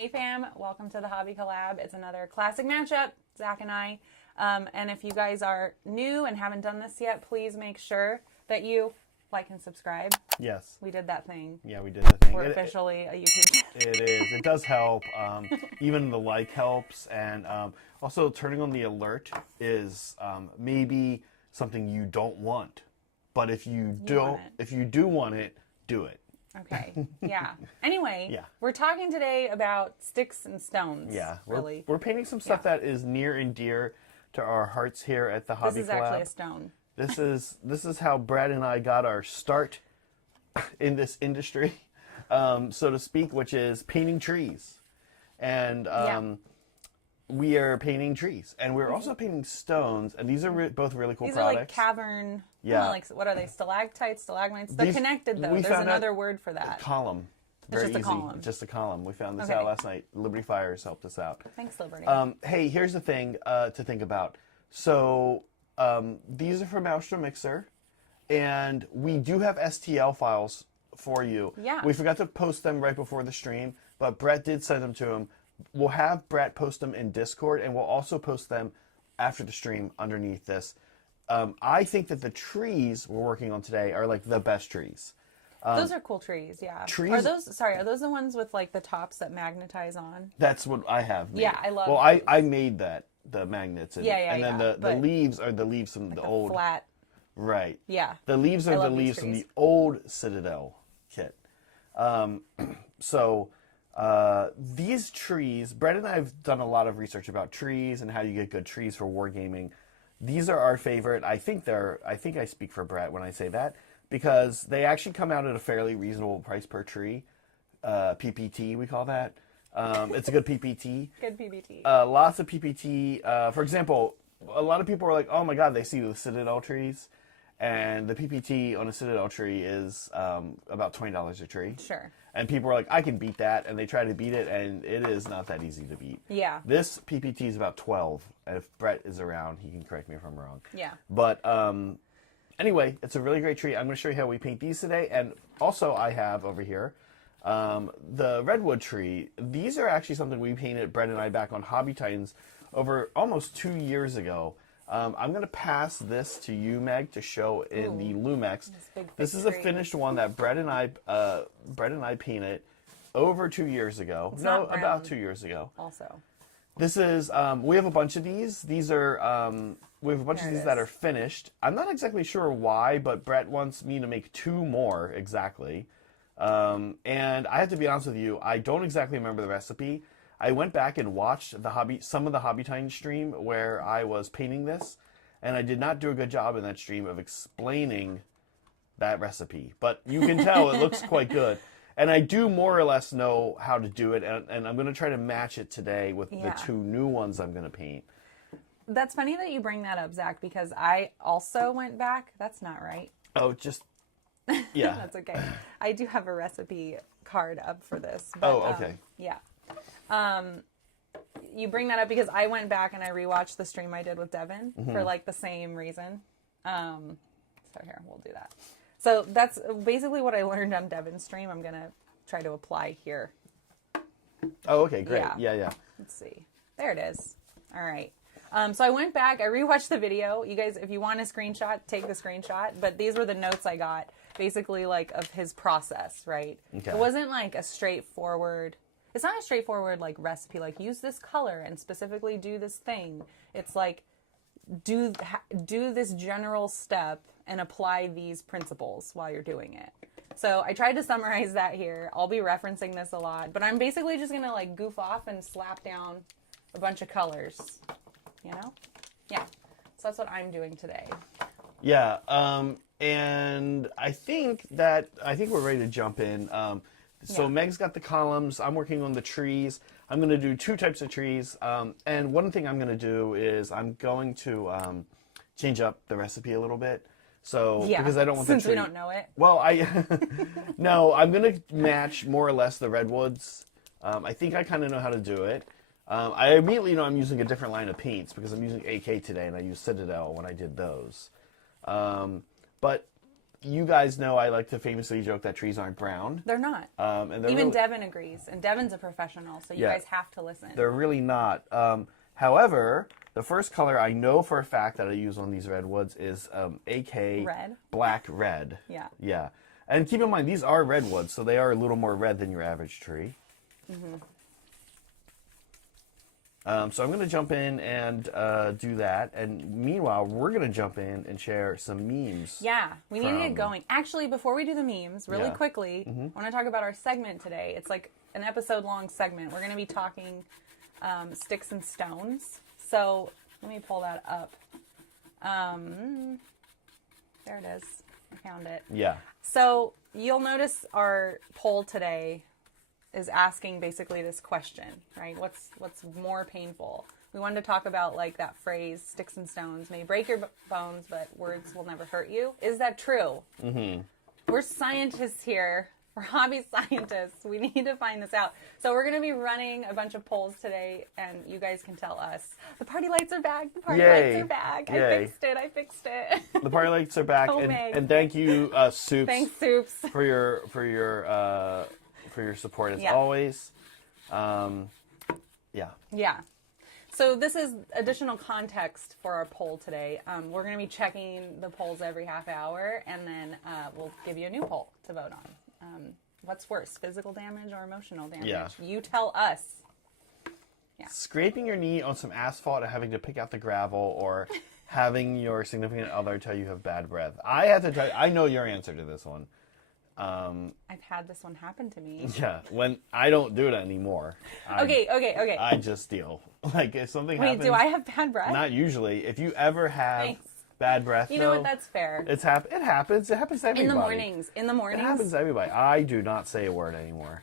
Hey fam, welcome to the Hobby Collab. It's another classic matchup, Zach and I. And if you guys are new and haven't done this yet, please make sure that you like and subscribe. Yes. We did that thing. Yeah, we did the thing. We're officially a YouTube channel. It is. It does help. Even the like helps. And also turning on the alert is maybe something you don't want. But if you do want it, do it. Okay. Yeah. Anyway, Yeah. We're talking today about sticks and stones. Yeah. Really. We're painting some stuff that is near and dear to our hearts here at the Hobby Collab. This is actually a stone. This is how Brad and I got our start in this industry, so to speak, which is painting trees. And we are painting trees, and we're also painting stones. And these are both really cool products. These are like cavern. Yeah. Like, what are they? Stalactites, stalagmites. They're connected though. There's another word for that. Column. It's Very just a easy. column. Just a column. We found this out last night. Liberty Fires helped us out. Thanks, Liberty. Hey, here's the thing to think about. So these are from Maelstrom Mixer, and we do have STL files for you. Yeah. We forgot to post them right before the stream, but Brett did send them to him. We'll have Brett post them in Discord, and we'll also post them after the stream underneath this. I think that the trees we're working on today are like the best trees. Those are cool trees, yeah. Trees. Are those the ones with like the tops that magnetize on? That's what I have made. Yeah, I love Well, those. I made that, the magnets. And, and then the leaves are the leaves from the old. Flat. Right. Yeah. The leaves are the leaves from the old Citadel kit. So these trees, Brett and I have done a lot of research about trees and how you get good trees for wargaming. These are our favorite. I think I speak for Brett when I say that, because they actually come out at a fairly reasonable price per tree. PPT, we call that. It's a good PPT. Good PPT. Lots of PPT. For example, a lot of people are like, oh my god, they see the Citadel trees. And the PPT on a Citadel tree is about $20 a tree. Sure. And people are like, I can beat that. And they try to beat it, and it is not that easy to beat. Yeah. This PPT is about 12. And if Brett is around, he can correct me if I'm wrong. Yeah. But anyway, it's a really great tree. I'm going to show you how we paint these today. And also I have over here the redwood tree. These are actually something we painted, Brett and I, back on Hobby Titans over almost 2 years ago. I'm going to pass this to you, Meg, to show in the Lumex. This is a finished one that Brett and I painted over 2 years ago. No, about 2 years ago. Also. This is, we have a bunch of these. These are, we have a bunch of these that are finished. I'm not exactly sure why, but Brett wants me to make 2 more exactly. And I have to be honest with you, I don't exactly remember the recipe. I went back and watched some of the Hobby Time stream where I was painting this, and I did not do a good job in that stream of explaining that recipe. But you can tell it looks quite good. And I do more or less know how to do it, and I'm going to try to match it today with the 2 new ones I'm going to paint. That's funny that you bring that up, Zach, because I also went back. That's not right. Oh, just, yeah. That's okay. I do have a recipe card up for this. But, okay. Yeah. You bring that up because I went back and I rewatched the stream I did with Devin for like the same reason. So here, we'll do that. So that's basically what I learned on Devin's stream. I'm going to try to apply here. Oh, okay, great. Yeah. Let's see. There it is. All right. So I went back, I rewatched the video. You guys, if you want a screenshot, take the screenshot. But these were the notes I got, basically like of his process, right? Okay. It wasn't like a straightforward... It's not a straightforward like recipe, like use this color and specifically do this thing. It's like do this general step and apply these principles while you're doing it. So I tried to summarize that here. I'll be referencing this a lot, but I'm basically just going to like goof off and slap down a bunch of colors, you know? Yeah. So that's what I'm doing today. Yeah. And I think we're ready to jump in. So Meg's got the columns. I'm working on the trees. I'm going to do 2 types of trees. And one thing I'm going to do is I'm going to change up the recipe a little bit. So because I don't want since we don't know it. Well, no, I'm going to match more or less the redwoods. I think I kind of know how to do it. I immediately know I'm using a different line of paints because I'm using AK today and I used Citadel when I did those. But you guys know I like to famously joke that trees aren't brown. They're not. And they're Even really, Devin agrees, and Devin's a professional, so you guys have to listen. They're really not. However, the first color I know for a fact that I use on these redwoods is AK Red? Black Red. Yeah. Yeah. And keep in mind, these are redwoods, so they are a little more red than your average tree. Mm-hmm. So I'm going to jump in and do that. And meanwhile, we're going to jump in and share some memes. Yeah, we need to get going. Actually, before we do the memes, really quickly, I want to talk about our segment today. It's like an episode-long segment. We're going to be talking sticks and stones. So let me pull that up. There it is. I found it. Yeah. So you'll notice our poll today is asking basically this question, right? What's more painful? We wanted to talk about like that phrase, sticks and stones may break your bones, but words will never hurt you. Is that true? Mm-hmm. We're scientists here. We're hobby scientists. We need to find this out. So we're going to be running a bunch of polls today, and you guys can tell us. The party lights are back. The party lights are back. Yay. I fixed it. The party lights are back, and thank you, Soups. Thanks, Soups, for your support as always. Yeah. So this is additional context for our poll today. We're going to be checking the polls every half hour, and then we'll give you a new poll to vote on. What's worse, physical damage or emotional damage? Yeah. You tell us. Yeah. Scraping your knee on some asphalt and having to pick out the gravel, or having your significant other tell you have bad breath. I have to tell you, I know your answer to this one. I've had this one happen to me. Yeah, when I don't do it anymore. Okay. I just deal. Like if something happens. Wait, do I have bad breath? Not usually. If you ever have bad breath, you know what? That's fair. It happens. It happens to everybody. In the mornings. It happens to everybody. I do not say a word anymore.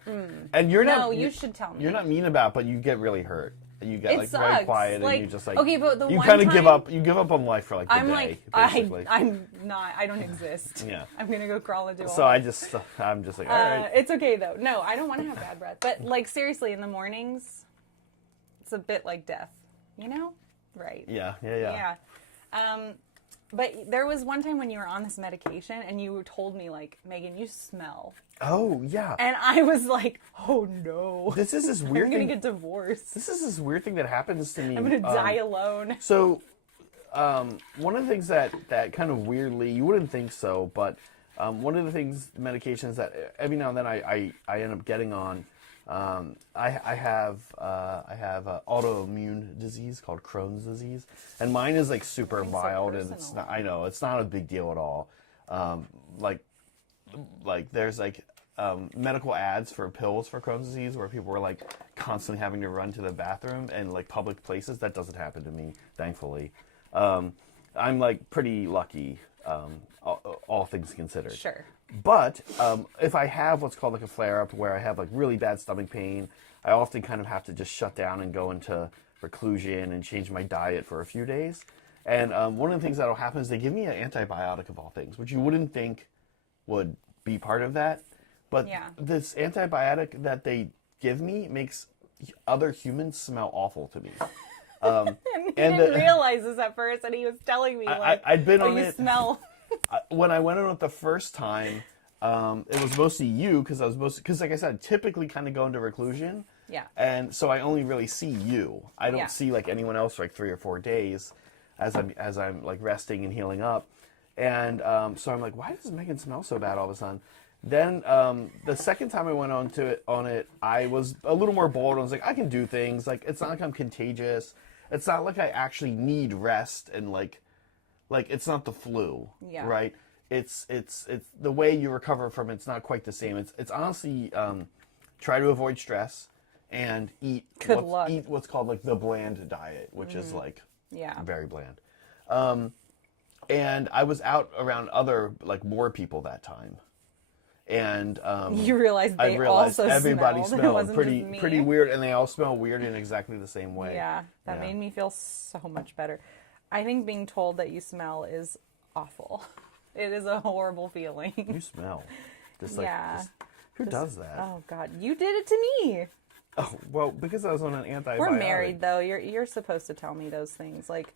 And you're not. No, you should tell me. You're not mean about it, but you get really hurt. You get like very quiet, and you just like. Okay, but the you one kind of time, give up. You give up on life for like the I'm day. Like, basically. I'm not. I don't exist. Yeah. I'm gonna go crawl into. So I'm just like, all right. It's okay though. No, I don't want to have bad breath. But like seriously, in the mornings, it's a bit like death. You know? Right. Yeah. But there was one time when you were on this medication and you told me, like, Megan, you smell. Oh, yeah. And I was like, oh, no. This is this weird I'm going to get divorced. This is this weird thing that happens to me. I'm going to die alone. So, one of the things that kind of weirdly, you wouldn't think so, but one of the things, medications that every now and then I end up getting on, I have autoimmune disease called Crohn's disease, and mine is like super mild, and it's not. I know it's not a big deal at all. Like there's like medical ads for pills for Crohn's disease where people were like constantly having to run to the bathroom and like public places. That doesn't happen to me, thankfully. I'm like pretty lucky, all things considered. Sure. But if I have what's called like a flare-up where I have like really bad stomach pain, I often kind of have to just shut down and go into reclusion and change my diet for a few days. And one of the things that'll happen is they give me an antibiotic of all things, which you wouldn't think would be part of that. But this antibiotic that they give me makes other humans smell awful to me. And he didn't realize this at first, and he was telling me, I'd been on you it. Smell. When I went on it the first time, it was mostly you, because like I said, typically kind of go into reclusion. Yeah. And so I only really see you. I don't see like anyone else for like 3 or 4 days as I'm like resting and healing up. And so I'm like, why does Megan smell so bad all of a sudden? Then the second time I went on it, I was a little more bold. I was like, I can do things. Like it's not like I'm contagious. It's not like I actually need rest and like it's not the flu, right? It's the way you recover from it's not quite the same. It's honestly try to avoid stress and eat what's called like the bland diet, which is like very bland. And I was out around more people that time. And you realized I realized also everybody smelled pretty weird, and they all smell weird in exactly the same way. Yeah, that made me feel so much better. I think being told that you smell is awful. It is a horrible feeling. You smell. Who does that? Oh God, you did it to me. Oh well, because I was on an antibiotic. We're married though. You're supposed to tell me those things. Like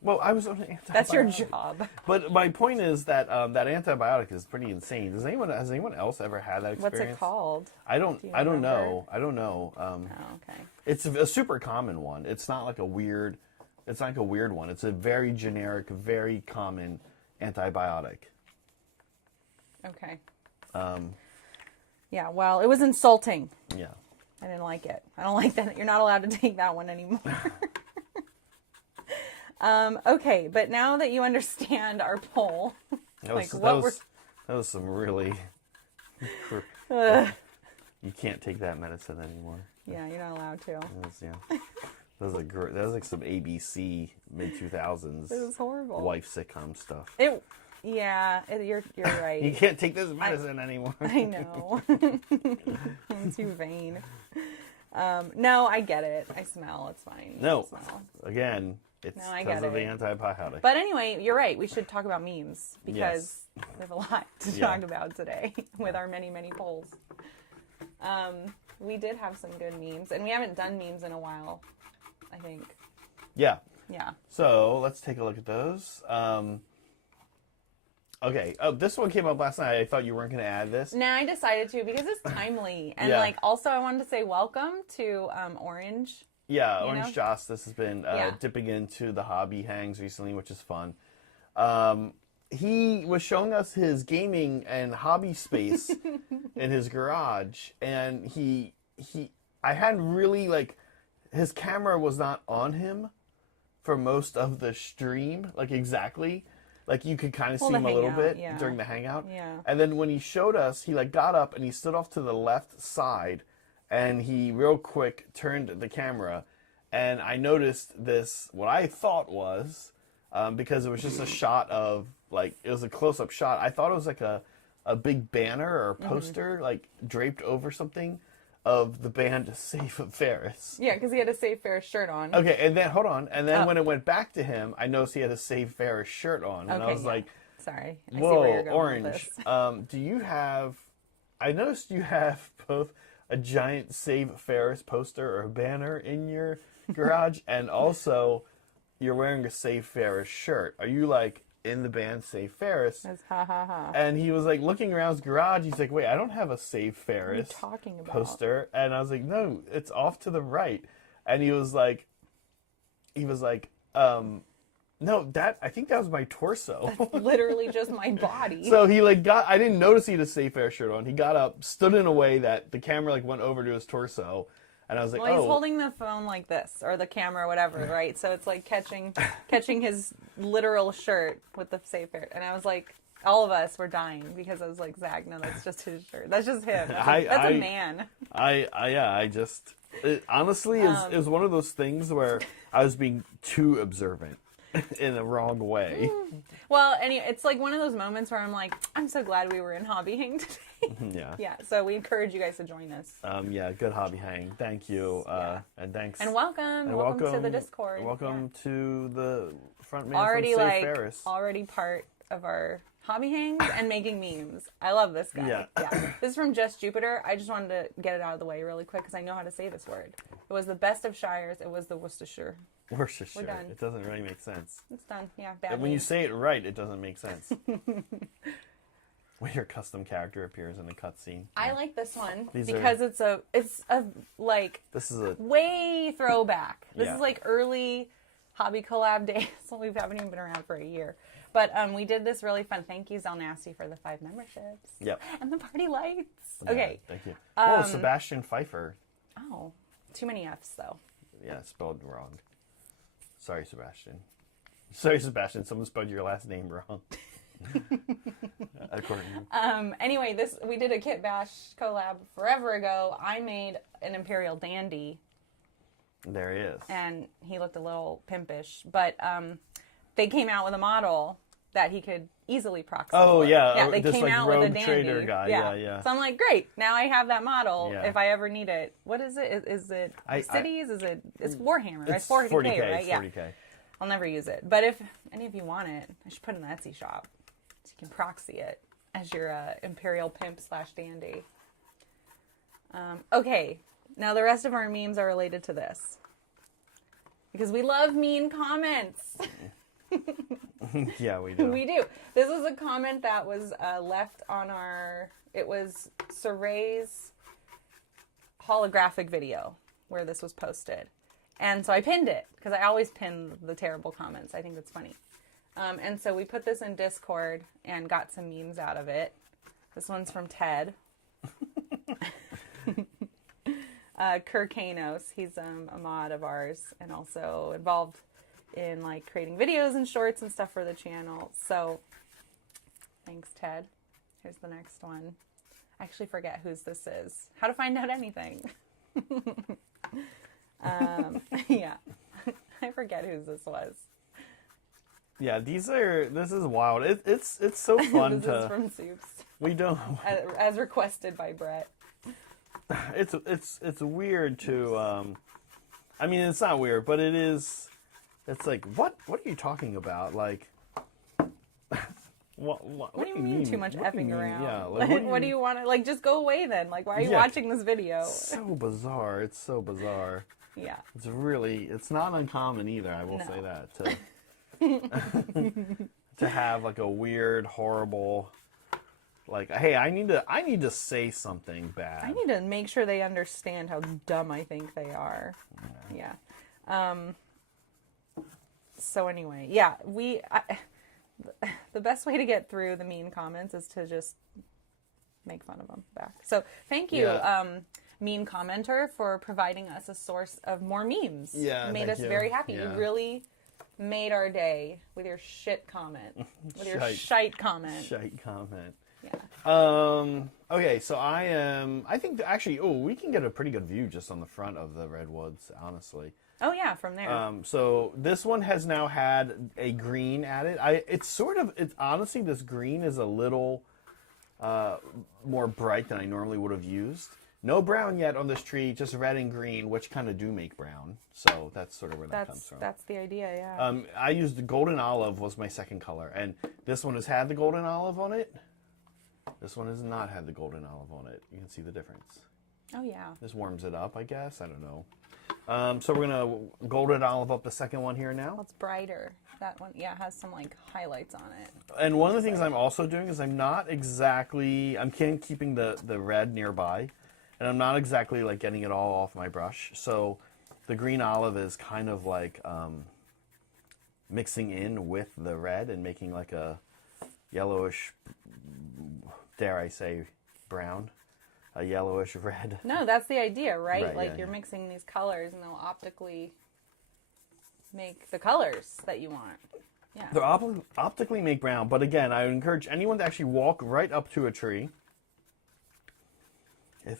Well, I was on an antibiotic. That's your job. But my point is that that antibiotic is pretty insane. Has anyone else ever had that experience? What's it called? I don't know. I don't know. Oh, okay. It's a super common one. It's not like a weird. It's not like a weird one. It's a very generic, very common antibiotic. Okay. Yeah. Well, it was insulting. Yeah. I didn't like it. I don't like that. You're not allowed to take that one anymore. Okay, but now that you understand our poll, that was some really. You can't take that medicine anymore. Yeah, you're not allowed to. That was like some ABC mid-2000s. It was horrible. Wife sitcom stuff. You're right. You can't take this medicine anymore. I know. I'm too vain. No, I get it. I smell. It's fine. No, Smell. Again, it's because of the antibiotic. But anyway, you're right. We should talk about memes because we have a lot to talk about today with our many, many polls. We did have some good memes, and we haven't done memes in a while, I think. Yeah. Yeah. So let's take a look at those. Okay. Oh, this one came up last night. I thought you weren't going to add this. No, I decided to because it's timely. And also I wanted to say welcome to Orange. Yeah, Orange Justice has been dipping into the hobby hangs recently, which is fun. He was showing us his gaming and hobby space in his garage, and I hadn't really, his camera was not on him for most of the stream, exactly. You could kind of see him a little bit during the hangout. Yeah. And then when he showed us, he got up and he stood off to the left side, and he real quick turned the camera, and I noticed this, what I thought was, because it was just a shot of, it was a close-up shot. I thought it was a big banner or a poster, draped over something of the band Save Ferris. Yeah, because he had a Save Ferris shirt on. Okay, and then, hold on. And then when it went back to him, I noticed he had a Save Ferris shirt on. And I was like, sorry. I whoa, see where you're going Orange. With this. Do you have, I noticed you have both a giant Save Ferris poster or a banner in your garage, and also you're wearing a Save Ferris shirt. Are you in the band Save Ferris? That's ha ha ha. And he was looking around his garage. He's like, wait, I don't have a Save Ferris what are you talking about? poster. And I was like, no, it's off to the right. And he was like, no, I think that was my torso. That's literally just my body. So he I didn't notice he had a Safe Air shirt on. He got up, stood in a way that the camera went over to his torso. And I was like, well, he's holding the phone like this, or the camera, or whatever, right? So it's catching his literal shirt with the Safe Air. And I was like, all of us were dying because I was like, Zach, no, that's just his shirt. That's just him. That's a man. It honestly is one of those things where I was being too observant in the wrong way. Well, it's one of those moments where I'm like, I'm so glad we were in Hobby Hang today. Yeah. Yeah. So we encourage you guys to join us. Good Hobby Hang. Thank you. And thanks. And welcome. Welcome to the Discord. Welcome to the front man already from Safe Ferris. Already part of our hobby hangs and making memes. I love this guy. Yeah. This is from Just Jupiter. I just wanted to get it out of the way really quick because I know how to say this word. It was the best of Shires. It was the Worcestershire. Worcestershire. We're done. It doesn't really make sense. It's done. Yeah. And when you say it right, it doesn't make sense. When your custom character appears in a cutscene. I like this one This is a way throwback. This is early hobby collab days. So we haven't even been around for a year. But we did this really fun. Thank you, Zell Nasty, for the 5 memberships. Yep. And the party lights. Yeah, Okay. Thank you. Oh, Sebastian Pfeiffer. Oh, too many F's though. Yeah, spelled wrong. Sorry, Sebastian. Sorry, Sebastian. Someone spelled your last name wrong. Anyway, we did a Kit Bash collab forever ago. I made an Imperial Dandy. There he is. And he looked a little pimpish, but they came out with a model that he could easily proxy. Oh, yeah. Yeah, they this came out with a rogue Dandy. trader guy. Yeah. So I'm like, great. Now I have that model Yeah. if I ever need it. What is it? Is it Cities? It's Warhammer. It's It's 40K, right? It's Yeah. 40K. I'll never use it. But if any of you want it, I should put it in the Etsy shop. So you can proxy it as your Imperial Pimp / Dandy. Okay. Now the rest of our memes are related to this. Because we love mean comments. Yeah, we do. We do. This is a comment that was left on our, it was Saray's holographic video where this was posted. And so I pinned it because I always pin the terrible comments. I think that's funny. And so we put this in Discord and got some memes out of it. This one's from Ted. Kirkanos. He's a mod of ours and also involved in like creating videos and shorts and stuff for the channel. So thanks, Ted. Here's the next one. I actually forget whose this is. How to find out anything. Yeah. I forget whose this was. Yeah, this is wild. It's so fun This is from Soups. We don't. As requested by Brett. It's weird to. I mean, it's not weird, but it is. It's like what are you talking about? Like, what do you mean too much effing around? Yeah, like, what do you want to like? Just go away then. Like, why are you watching this video? So bizarre. It's so bizarre. Yeah. It's not uncommon either. I will say that to have like a weird, horrible. Like, hey, I need to say something bad. I need to make sure they understand how dumb I think they are. Yeah. So anyway, yeah, the best way to get through the mean comments is to just make fun of them back. So thank you, mean commenter, for providing us a source of more memes. Yeah, you made us very happy. You really made our day with your shit comment, with your shite comment. Shite comment. Yeah. Okay, so I think that actually, we can get a pretty good view just on the front of the redwoods, honestly. Oh yeah, from there. So this one has now had a green added. It's honestly, this green is a little more bright than I normally would have used. No brown yet on this tree, just red and green, which kind of do make brown. So that's sort of where that comes from. That's the idea, yeah. I used the golden olive was my second color, and this one has had the golden olive on it. This one has not had the golden olive on it. You can see the difference. Oh, yeah. This warms it up, I guess. I don't know. So we're going to golden olive up the second one here now. Well, it's brighter. That one, has some, like, highlights on it. And one of the things I'm also doing is I'm keeping the red nearby. And I'm not exactly, like, getting it all off my brush. So the green olive is kind of, like, mixing in with the red and making, like, a yellowish, dare I say, brown, a yellowish red. No, that's the idea, right? Like, you're mixing these colors, and they'll optically make the colors that you want. Yeah. They'll optically make brown, but again, I would encourage anyone to actually walk right up to a tree.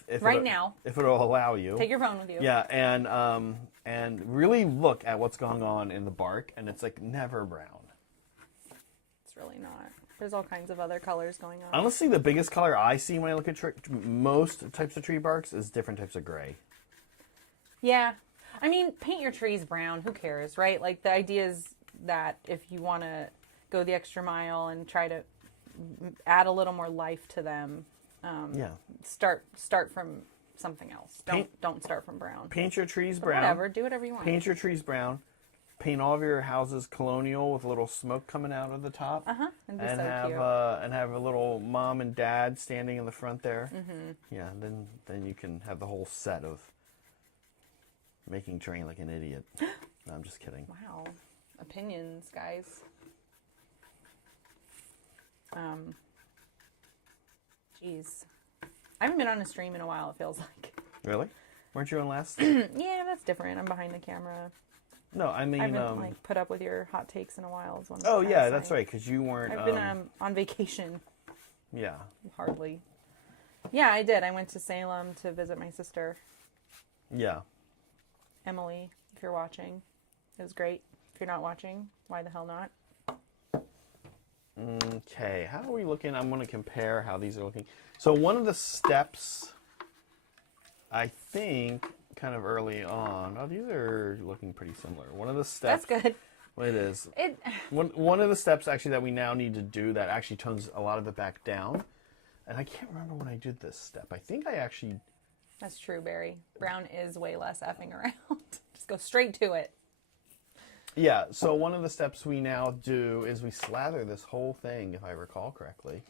If now. If it'll allow you. Take your phone with you. Yeah, and really look at what's going on in the bark, and it's like never brown. It's really not. There's all kinds of other colors going on. Honestly, the biggest color I see when I look at most types of tree barks is different types of gray. Yeah. I mean, paint your trees brown. Who cares, right? Like, the idea is that if you want to go the extra mile and try to add a little more life to them, start from something else. Don't start from brown. Paint your trees brown. Whatever. Do whatever you want. Paint your trees brown. Paint all of your houses colonial with a little smoke coming out of the top. And have a little mom and dad standing in the front there. Yeah, then you can have the whole set of making terrain like an idiot. No, I'm just kidding. Wow. Opinions, guys. Jeez. I haven't been on a stream in a while, it feels like. Really? Weren't you on last? Yeah, that's different. I'm behind the camera. No, I mean, I haven't put up with your hot takes in a while. Is one oh yeah, that's right, because you weren't. I've been on vacation. Yeah. Hardly. Yeah, I did. I went to Salem to visit my sister. Yeah. Emily, if you're watching, it was great. If you're not watching, why the hell not? Okay, how are we looking? I'm going to compare how these are looking. So one of the steps, I think, kind of early on. Oh, these are looking pretty similar. One of the steps. That's good. Well, it is. One of the steps actually that we now need to do that actually tones a lot of it back down. And I can't remember when I did this step. I think I actually. That's true, Barry. Brown is way less effing around. Just go straight to it. Yeah, so one of the steps we now do is we slather this whole thing, if I recall correctly,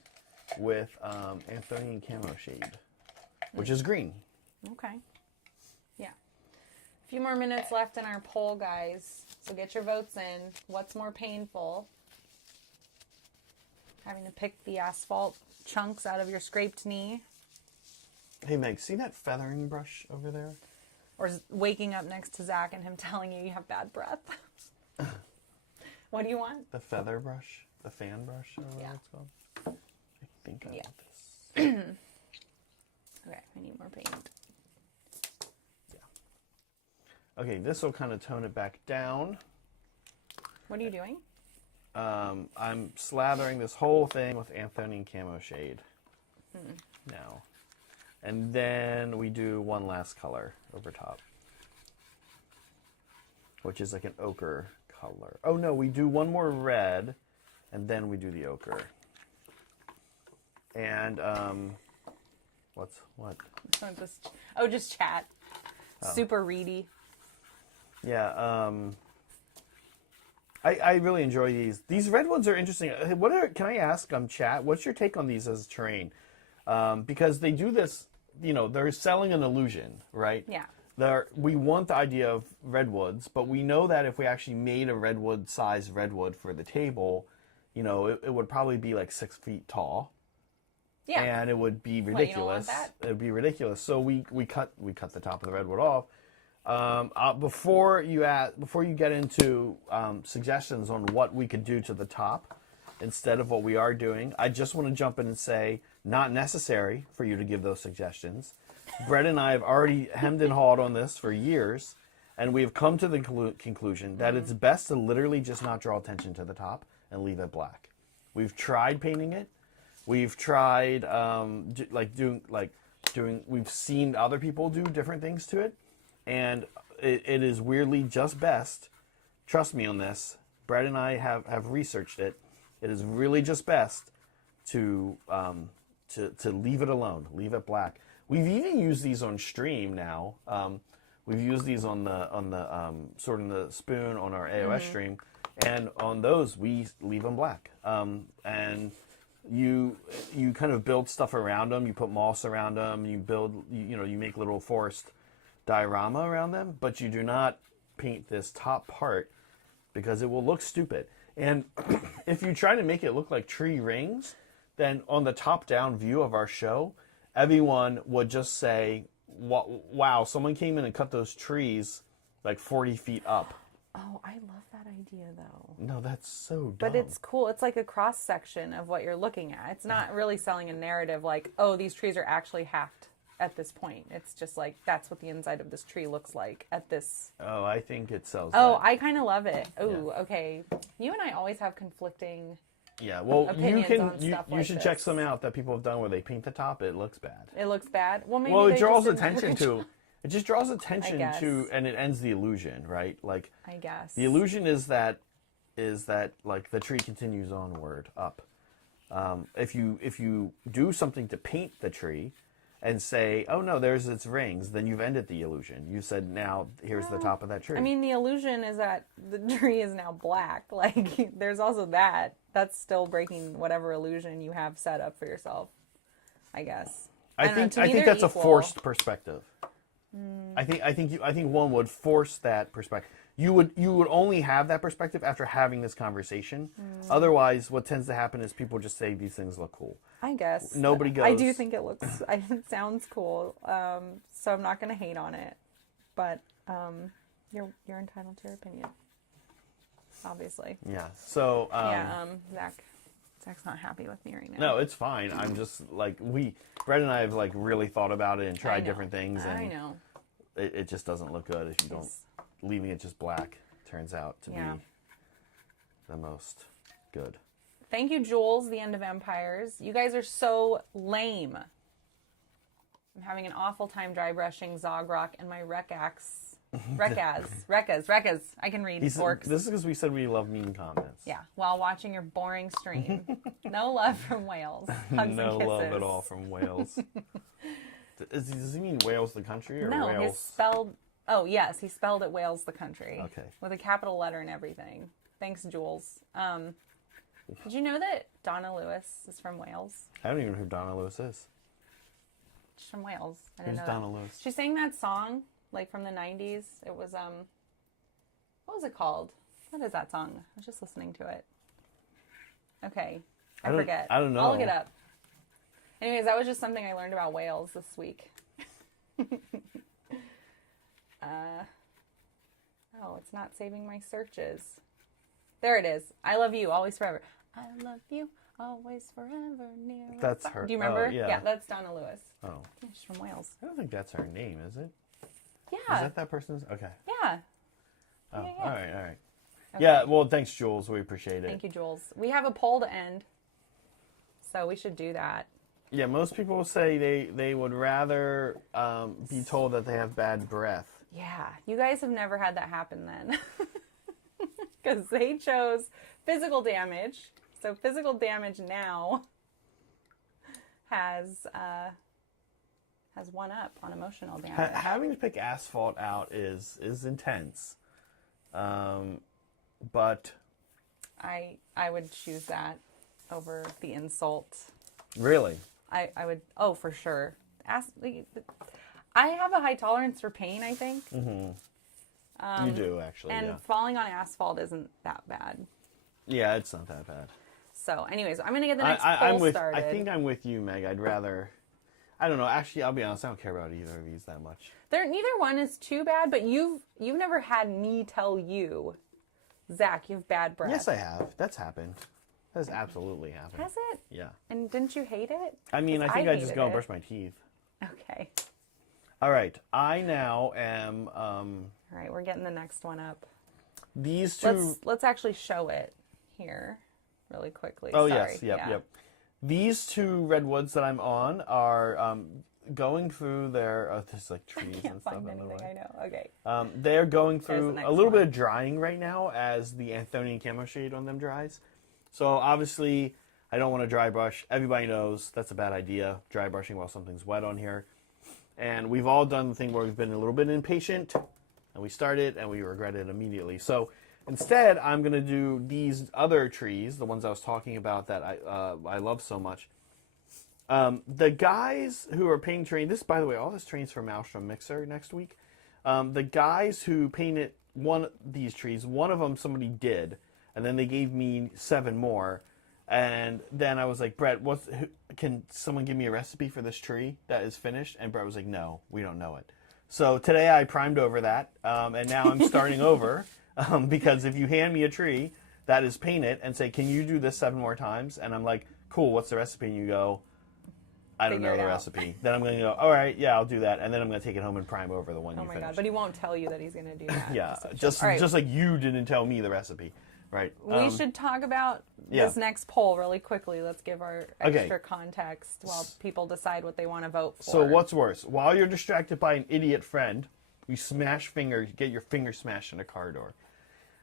with Anthonian Camo Shade, which is green. Okay. Yeah. A few more minutes left in our poll, guys. So get your votes in. What's more painful? Having to pick the asphalt chunks out of your scraped knee? Hey, Meg, see that feathering brush over there? Or waking up next to Zach and him telling you have bad breath? What do you want? The feather brush? The fan brush? I don't know what it's called. I think I want this. Okay, I need more paint. Yeah. Okay, this will kind of tone it back down. What are you doing? I'm slathering this whole thing with Anthonian Camo Shade now. And then we do one last color over top, which is like an ochre color. Oh no, we do one more red, and then we do the ochre. And what? Just chat. Oh. Super reedy. Yeah. I really enjoy these. These redwoods are interesting. Can I ask chat? What's your take on these as terrain? Because they do this. They're selling an illusion, right? Yeah. We want the idea of redwoods, but we know that if we actually made a redwood-sized redwood for the table, it would probably be like 6 feet tall. Yeah. And it would be ridiculous. You don't want that? It would be ridiculous. So we cut the top of the redwood off. Before you get into suggestions on what we could do to the top instead of what we are doing, I just want to jump in and say, not necessary for you to give those suggestions. Brett and I have already hemmed and hawed on this for years, and we've come to the conclusion that it's best to literally just not draw attention to the top and leave it black. We've tried painting it. We've tried we've seen other people do different things to it, and it is weirdly just best. Trust me on this. Brett and I have researched it. It is really just best to leave it alone, leave it black. We've even used these on stream now. We've used these on the Sword in the Spoon on our AOS stream, and on those we leave them black. And you kind of build stuff around them. You put moss around them. You build you make little forest diorama around them, but you do not paint this top part because it will look stupid. And if you try to make it look like tree rings, then on the top-down view of our show, everyone would just say, wow, someone came in and cut those trees like 40 feet up. Oh, I love that idea, though. No, that's so dumb. But it's cool. It's like a cross-section of what you're looking at. It's not really selling a narrative like, oh, these trees are actually hacked at this point. It's just like, that's what the inside of this tree looks like at this. Oh, I think it sells that. I kind of love it. Oh, yeah. Okay. You and I always have conflicting you should check some out that people have done where they paint the top. It looks bad. It looks bad? Well, maybe it draws attention to... It just draws attention to, and it ends the illusion, right? Like, I guess the illusion is that like the tree continues onward up. If you do something to paint the tree, and say, oh no, there's its rings, then you've ended the illusion. You said, now here's the top of that tree. I mean, the illusion is that the tree is now black. Like, there's also that. That's still breaking whatever illusion you have set up for yourself, I guess. I think that's a forced perspective. I think one would force that perspective. You would only have that perspective after having this conversation. Otherwise, what tends to happen is people just say these things look cool. I guess. Nobody goes... I do think it looks... it sounds cool. So I'm not going to hate on it. But you're entitled to your opinion. Obviously. Yeah. So... Zach's not happy with me right now. No, it's fine. I'm just like... Brett and I have like really thought about it and tried different things. And I know. It just doesn't look good if you don't... Leaving it just black turns out to be the most good. Thank you, Jules, the End of Empires. You guys are so lame. I'm having an awful time dry brushing Zogrock and my Rekaz. I can read orcs. This is because we said we love mean comments. Yeah, while watching your boring stream. No love from Wales. Hugs no and kisses. Love at all from Wales. Does he mean Wales the country or no, Wales? No, it's spelled Oh, yes. He spelled it Wales, the country. Okay. With a capital letter and everything. Thanks, Jules. Did you know that Donna Lewis is from Wales? I don't even know who Donna Lewis is. She's from Wales. I didn't Who's know Donna that. Lewis? She sang that song, like, from the 90s. It was, what was it called? What is that song? I was just listening to it. Okay. I forget. I don't know. I'll look it up. Anyways, that was just something I learned about Wales this week. Oh, it's not saving my searches. There it is. I love you, always forever. I love you, always forever, near. That's her. Do you remember? Oh, yeah. Yeah, that's Donna Lewis. Oh. Yeah, she's from Wales. I don't think that's her name, is it? Yeah. Is that that person's? Okay. Yeah. Oh, Yeah. all right, all right. Okay. Yeah, well, thanks, Jules. We appreciate it. Thank you, Jules. We have a poll to end, so we should do that. Yeah, most people say they would rather be told that they have bad breath. Yeah, you guys have never had that happen then. Because they chose physical damage. So physical damage now has one up on emotional damage. Having to pick asphalt out is intense. But I would choose that over the insult. really, I would, oh, for sure. I have a high tolerance for pain, I think. Mm-hmm. You do, actually, And yeah. falling on asphalt isn't that bad. Yeah, it's not that bad. So, anyways, I'm going to get the next poll started. I think I'm with you, Meg. I'd rather... I don't know. Actually, I'll be honest. I don't care about either of these that much. Neither one is too bad, but you've never had me tell you, Zach, you have bad breath. Yes, I have. That's happened. That's absolutely happened. Has it? Yeah. And didn't you hate it? I mean, 'Cause I think I just hated go and it. brush my teeth. Okay. All right. I now am... All right, we're getting the next one up. these two... Let's actually show it here really quickly. Oh, Sorry. yes. Yep, Yeah. yep. These two redwoods that I'm on are going through their... Oh, there's like trees I can't and stuff find on the anything, way. I know. Okay. They're going There's through the next a little bit one. of drying right now as the Anthonian camo shade on them dries. So obviously, I don't want to dry brush. Everybody knows that's a bad idea, dry brushing while something's wet on here. And we've all done the thing where we've been a little bit impatient, and we start it, and we regret it immediately. So instead, I'm going to do these other trees, the ones I was talking about that I love so much. The guys who are painting terrain, this, by the way, all this terrain's for Maelstrom Mixer next week. The guys who painted these trees, one of them somebody did, and then they gave me 7 more. And then I was like, Brett, can someone give me a recipe for this tree that is finished? And Brett was like, no, we don't know it. So today I primed over that, and now I'm starting over, because if you hand me a tree that is painted and say, can you do this 7 more times? And I'm like, cool, what's the recipe? And you go, I don't know the recipe. Then I'm going to go, all right, yeah, I'll do that. And then I'm going to take it home and prime over the one you finished. Oh my God, but he won't tell you that he's going to do that. Yeah, So just like you didn't tell me the recipe. Right. We should talk about this next poll really quickly. Let's give our extra context while people decide what they want to vote for. So what's worse? While you're distracted by an idiot friend, you get your finger smashed in a car door.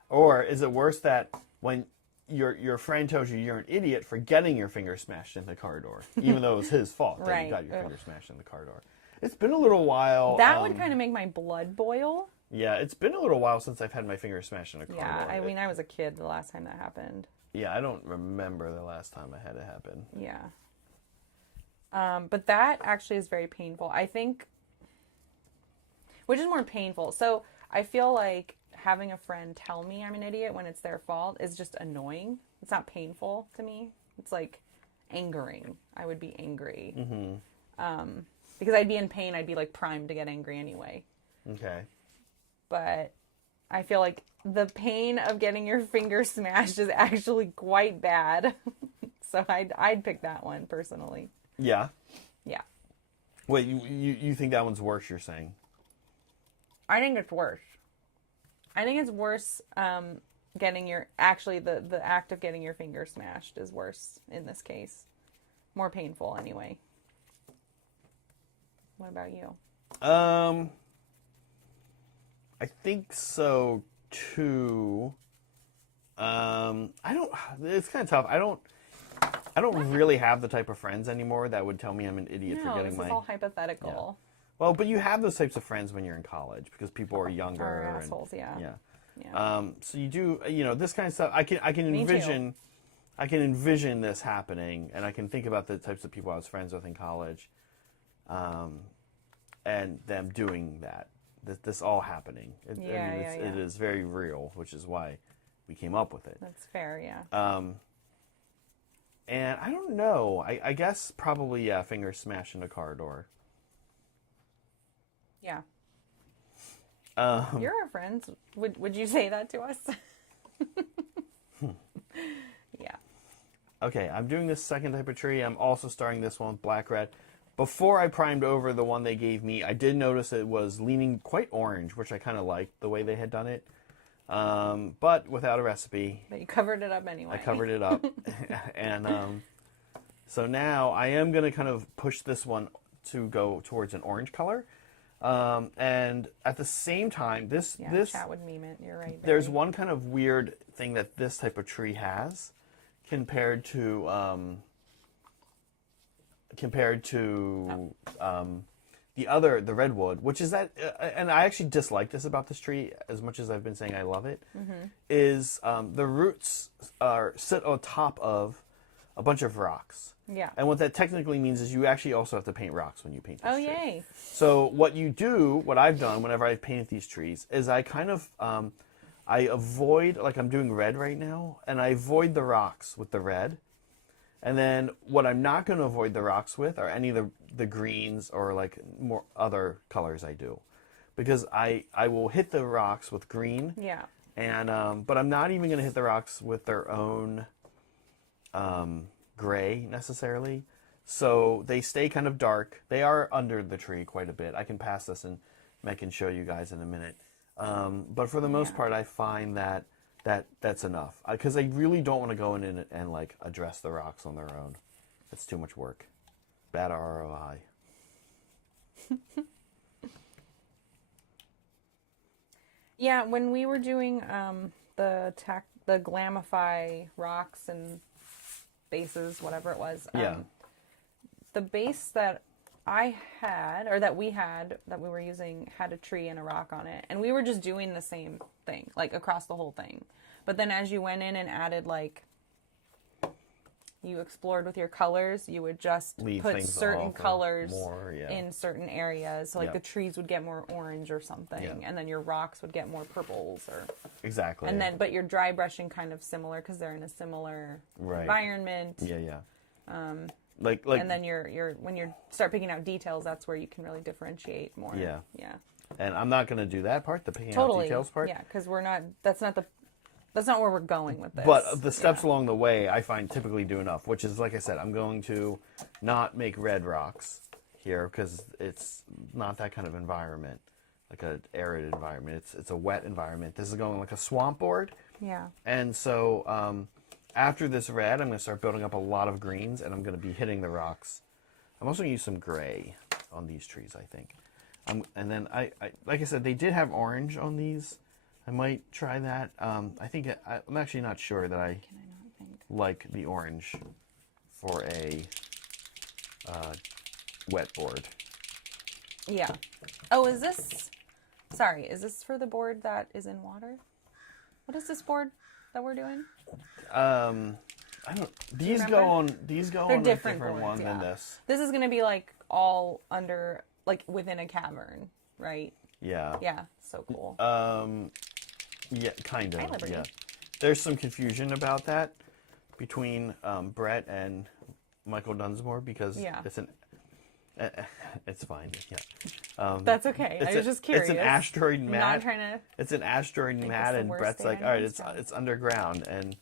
Or is it worse that when your friend tells you you're an idiot for getting your finger smashed in the car door, even though it was his fault that you got your finger smashed in the car door? It's been a little while. That would kind of make my blood boil. Yeah, it's been a little while since I've had my finger smashed in a car door. Yeah, I mean, I was a kid the last time that happened. Yeah, I don't remember the last time I had it happen. Yeah. But that actually is very painful. I think, which is more painful. So I feel like having a friend tell me I'm an idiot when it's their fault is just annoying. It's not painful to me. It's like angering. I would be angry. Mm-hmm. Because I'd be in pain. I'd be like primed to get angry anyway. Okay. But I feel like the pain of getting your finger smashed is actually quite bad. So I'd pick that one personally. Yeah. Yeah. Wait, you think that one's worse, you're saying? I think it's worse. I think it's worse getting the act of getting your finger smashed is worse in this case. More painful anyway. What about you? I think so too. It's kind of tough. I don't really have the type of friends anymore that would tell me I'm an idiot for getting this is all hypothetical. Well, but you have those types of friends when you're in college because people are younger. Are assholes, yeah. Yeah. So you do, this kind of stuff. I can Me envision. too. I can envision this happening, and I can think about the types of people I was friends with in college, and them doing that. This all happening. It is very real, which is why we came up with it. That's fair, yeah. And I don't know. I guess probably, fingers smashed in a car door. Yeah. You're our friends. Would you say that to us? Yeah. Okay, I'm doing this second type of tree. I'm also starting this one with black red. Before I primed over the one they gave me, I did notice it was leaning quite orange, which I kind of liked the way they had done it. But without a recipe. But you covered it up anyway. I covered it up. And so now I am going to kind of push this one to go towards an orange color. And at the same time, this chat would meme it. You're right. There's one kind of weird thing that this type of tree has compared to the redwood, which is that, and I actually dislike this about this tree as much as I've been saying I love it, is the roots sit on top of a bunch of rocks. Yeah. And what that technically means is you actually also have to paint rocks when you paint this tree. Yay. So what I've done whenever I've painted these trees is I kind of, I avoid, like I'm doing red right now, and I avoid the rocks with the red. And then what I'm not going to avoid the rocks with are any of the greens or like more other colors I do. Because I will hit the rocks with green. Yeah. And, but I'm not even going to hit the rocks with their own gray necessarily. So they stay kind of dark. They are under the tree quite a bit. I can pass this and Meg can show you guys in a minute. But for the most part, I find that's enough. Because I really don't want to go in and like address the rocks on their own. It's too much work. Bad ROI. Yeah, when we were doing the Glamify rocks and bases, whatever it was, the base that I had, or that we were using, had a tree and a rock on it. And we were just doing the same thing, like across the whole thing. But then as you went in and added, like, you explored with your colors, you would just put certain colors in certain areas. So, like, the trees would get more orange or something. And then your rocks would get more purples or... Exactly. And then, but your dry brushing kind of similar because they're in a similar environment. Yeah. Like, and then when you start picking out details, that's where you can really differentiate more. Yeah. And I'm not going to do that part, the picking out details part. Yeah, because that's not where we're going with this. But the steps along the way, I find typically do enough, which is, like I said, I'm going to not make red rocks here because it's not that kind of environment, like an arid environment. It's a wet environment. This is going like a swamp board. Yeah. And so after this red, I'm going to start building up a lot of greens, and I'm going to be hitting the rocks. I'm also going to use some gray on these trees, I think. And then, I like I said, they did have orange on these. I might try that. I think I'm actually not sure that I like the orange for a wet board. Yeah. Oh, is this for the board that is in water? What is this board that we're doing? I don't. These go on a different boards, one than this. This is going to be like all under, like within a cavern, right? Yeah. Yeah. So cool. Yeah, kind of. Hi, Liberty. Yeah. There's some confusion about that between Brett and Michael Dunsmore because it's an. It's fine. Yeah. That's okay. I was just curious. It's an asteroid mat. Not trying to. It's an asteroid mat, and Brett's like, all right, it's underground, and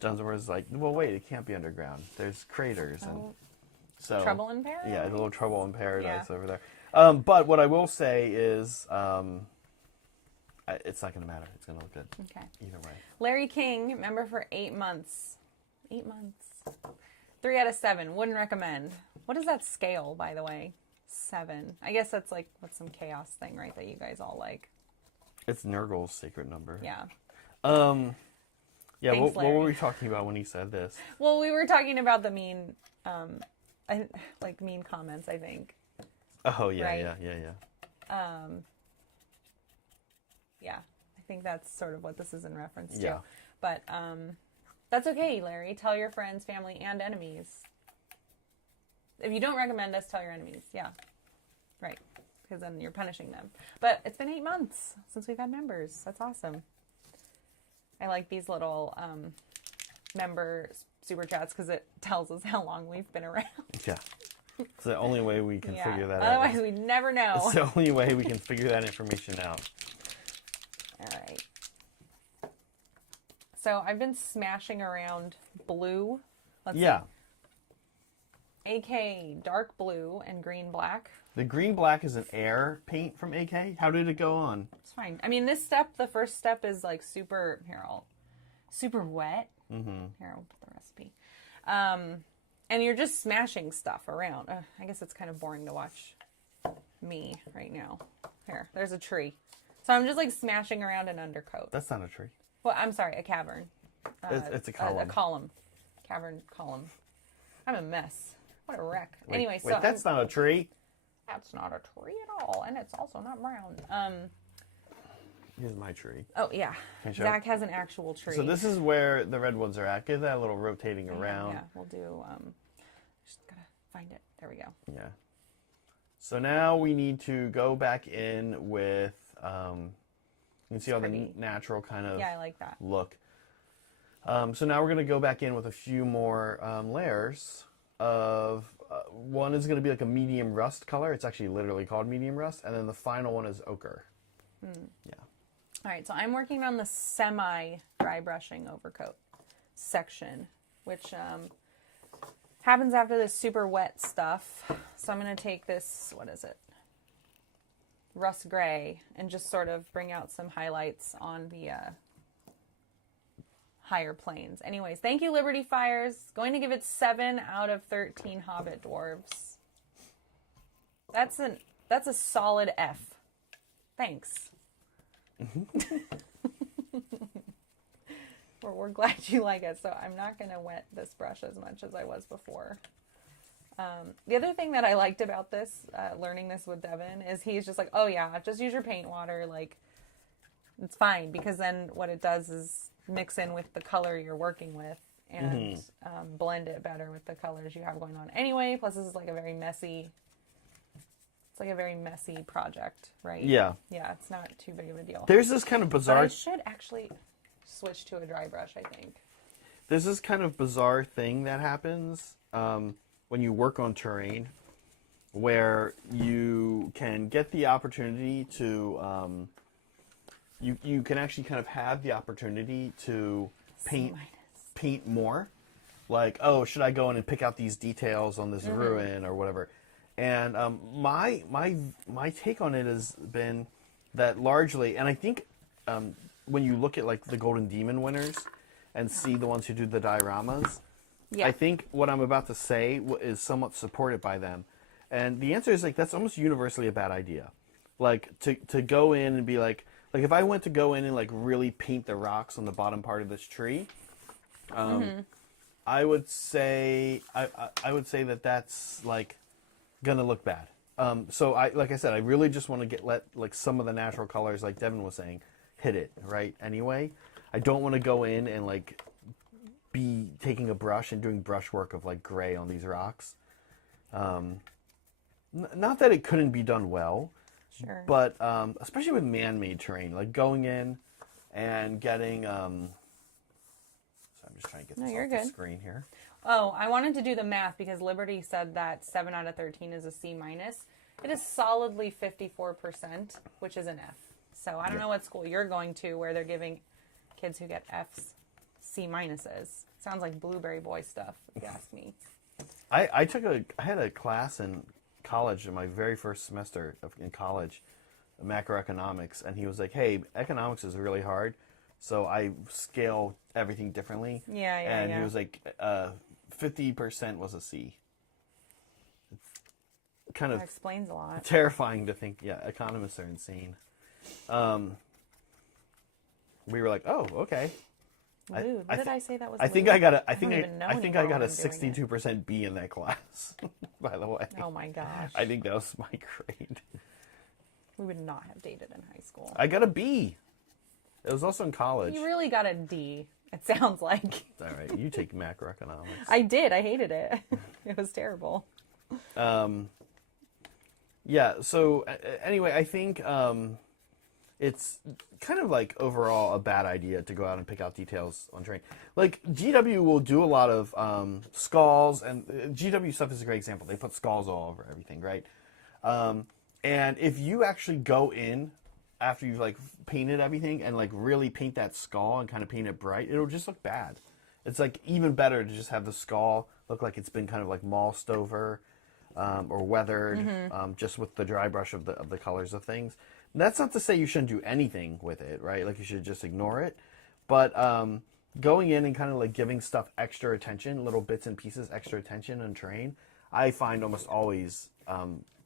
Dunsmore's like, well, wait, it can't be underground. There's craters, and so Trouble in Paradise. Yeah, a little trouble in paradise over there. But what I will say is, it's not going to matter. It's going to look good. Okay. Either way. Larry King, member for 8 months. 8 months. 3 out of 7. Wouldn't recommend. What is that scale, by the way? 7. I guess that's like what's some chaos thing, right? That you guys all like. It's Nurgle's secret number. Yeah. Yeah. Thanks, what were we talking about when he said this? Well, we were talking about the mean, mean comments. I think. Oh, yeah, right? yeah. Yeah, I think that's sort of what this is in reference to. Yeah. But that's okay, Larry. Tell your friends, family, and enemies. If you don't recommend us, tell your enemies. Yeah, right. Because then you're punishing them. But it's been 8 months since we've had members. That's awesome. I like these little member super chats because it tells us how long we've been around. Yeah. It's the only way we can figure that out. Otherwise, we'd never know. It's the only way we can figure that information out. All right. So I've been smashing around blue. Let's see. AK dark blue and green black. The green black is an air paint from AK. How did it go on? It's fine. I mean, this step, the first step is like super wet. Mm-hmm. Here, I'll put the recipe. And you're just smashing stuff around. I guess it's kind of boring to watch me right now. Here, there's a tree. So I'm just like smashing around an undercoat. That's not a tree. Well, I'm sorry, a cavern. It's a column. A column. Cavern column. I'm a mess. What a wreck. Wait, Anyway, wait, so that's not a tree. That's not a tree at all, and it's also not brown. Here's my tree. Oh yeah, Zach has an actual tree. So this is where the red ones are at. Give that a little rotating around. Yeah, we'll do. Just gotta find it. There we go. Yeah. So now we need to go back in with. You can see all the natural kind of. Yeah, I like that. Look. So now we're going to go back in with a few more layers of. One is going to be like a medium rust color. It's actually literally called medium rust, and then the final one is ochre. Yeah. All right, so I'm working on the semi-dry brushing overcoat section, which happens after this super wet stuff. So I'm going to take this, what is it? Rust gray, and just sort of bring out some highlights on the higher planes. Anyways, thank you, Liberty Fires. Going to give it 7 out of 13 Hobbit Dwarves. That's a solid F. Thanks. We're glad you like it. So I'm not going to wet this brush as much as I was before. The other thing that I liked about this, learning this with Devin, is he's just like, oh yeah, just use your paint water. Like, it's fine, because then what it does is mix in with the color you're working with and blend it better with the colors you have going on anyway. Plus, this is like a very messy. It's like a very messy project, right? Yeah. Yeah, it's not too big of a deal. There's this kind of bizarre. But I should actually switch to a dry brush, I think. There's this kind of bizarre thing that happens when you work on terrain, where you can get the opportunity to. You can actually kind of have the opportunity to paint more. Like, oh, should I go in and pick out these details on this ruin or whatever? And my take on it has been that largely, and I think when you look at like the Golden Demon winners and see the ones who do the dioramas, I think what I'm about to say is somewhat supported by them. And the answer is like that's almost universally a bad idea. Like to go in and be like if I went to go in and like really paint the rocks on the bottom part of this tree, I would say I would say that that's like gonna look bad. So like I said, I really just want to let like some of the natural colors, like Devin was saying, hit it right anyway. I don't want to go in and like be taking a brush and doing brush work of like gray on these rocks. Not that it couldn't be done well. Sure. But especially with man-made terrain, like going in and getting. So I'm just trying to get this off the screen here. Oh, I wanted to do the math because Liberty said that 7 out of 13 is a C minus. It is solidly 54%, which is an F. So I don't know what school you're going to where they're giving kids who get Fs C minuses. Sounds like Blueberry Boy stuff, if you ask me. I had a class in college in my very first semester in college, macroeconomics, and he was like, hey, economics is really hard, so I scale everything differently. And he was like 50% was a C. It's kind of that explains a lot. terrifying to think. Economists are insane. We were like, oh, okay. Lewd. What did I say that was? I think lewd? I got a. I don't think even know I think anymore I got when a I'm doing it. 62% B in that class. By the way. Oh my gosh. I think that was my grade. We would not have dated in high school. I got a B. It was also in college. You really got a D. It sounds like. All right, you take macroeconomics. I did. I hated it. It was terrible. Yeah. So anyway, I think it's kind of like overall a bad idea to go out and pick out details on terrain. Like GW will do a lot of skulls, and GW stuff is a great example. They put skulls all over everything, right? And if you actually go in after you've like painted everything and like really paint that skull and kind of paint it bright, it'll just look bad. It's like even better to just have the skull look like it's been kind of like mossed over or weathered, just with the dry brush of the colors of things. And that's not to say you shouldn't do anything with it, right? Like you should just ignore it. But going in and kind of like giving stuff extra attention, little bits and pieces, extra attention on terrain, I find almost always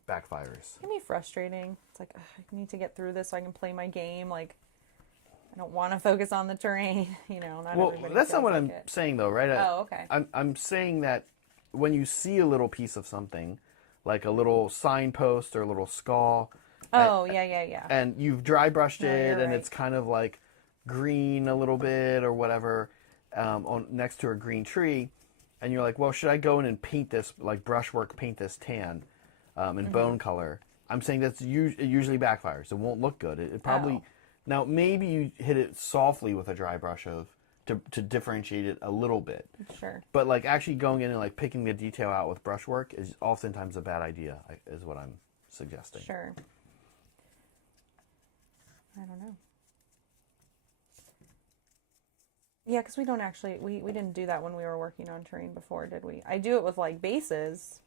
backfires. It can be frustrating. It's like, ugh, I need to get through this so I can play my game. Like, I don't want to focus on the terrain. You know, not Well, everybody that's not feels what like I'm it. saying, though, right? Oh, okay. I'm saying that when you see a little piece of something, like a little signpost or a little skull, Oh, yeah. and you've dry brushed No, it, you're and right. it's kind of like green a little bit or whatever, on next to a green tree, and you're like, well, should I go in and paint this, like brushwork, paint this tan in bone color? I'm saying it usually backfires. It won't look good. It probably Oh. now maybe you hit it softly with a dry brush to differentiate it a little bit. Sure. But like actually going in and like picking the detail out with brushwork is oftentimes a bad idea, is what I'm suggesting. Sure. I don't know. Yeah, because we don't actually, we didn't do that when we were working on terrain before, did we? I do it with like bases,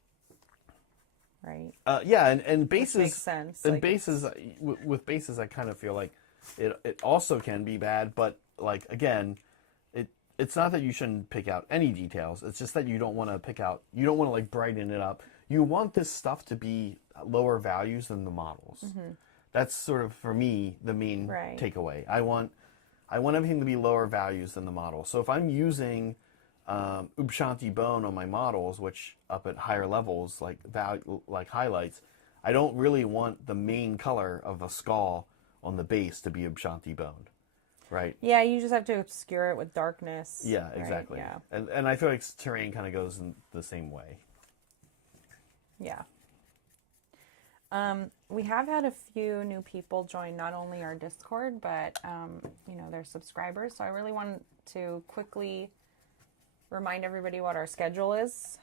right? Yeah, and bases Which makes sense. and like, bases with bases, I kind of feel like it also can be bad, but like again, it's not that you shouldn't pick out any details. It's just that you don't want to like brighten it up. You want this stuff to be lower values than the models. That's sort of for me the main takeaway. I want everything to be lower values than the model. So if I'm using Ubshanti bone on my models, which up at higher levels like highlights, I don't really want the main color of the skull on the base to be Ubshanti bone, right? Yeah, you just have to obscure it with darkness. Yeah, right? exactly. Yeah. And I feel like terrain kind of goes in the same way. Yeah. We have had a few new people join not only our Discord, but, their subscribers. So I really want to quickly remind everybody what our schedule is.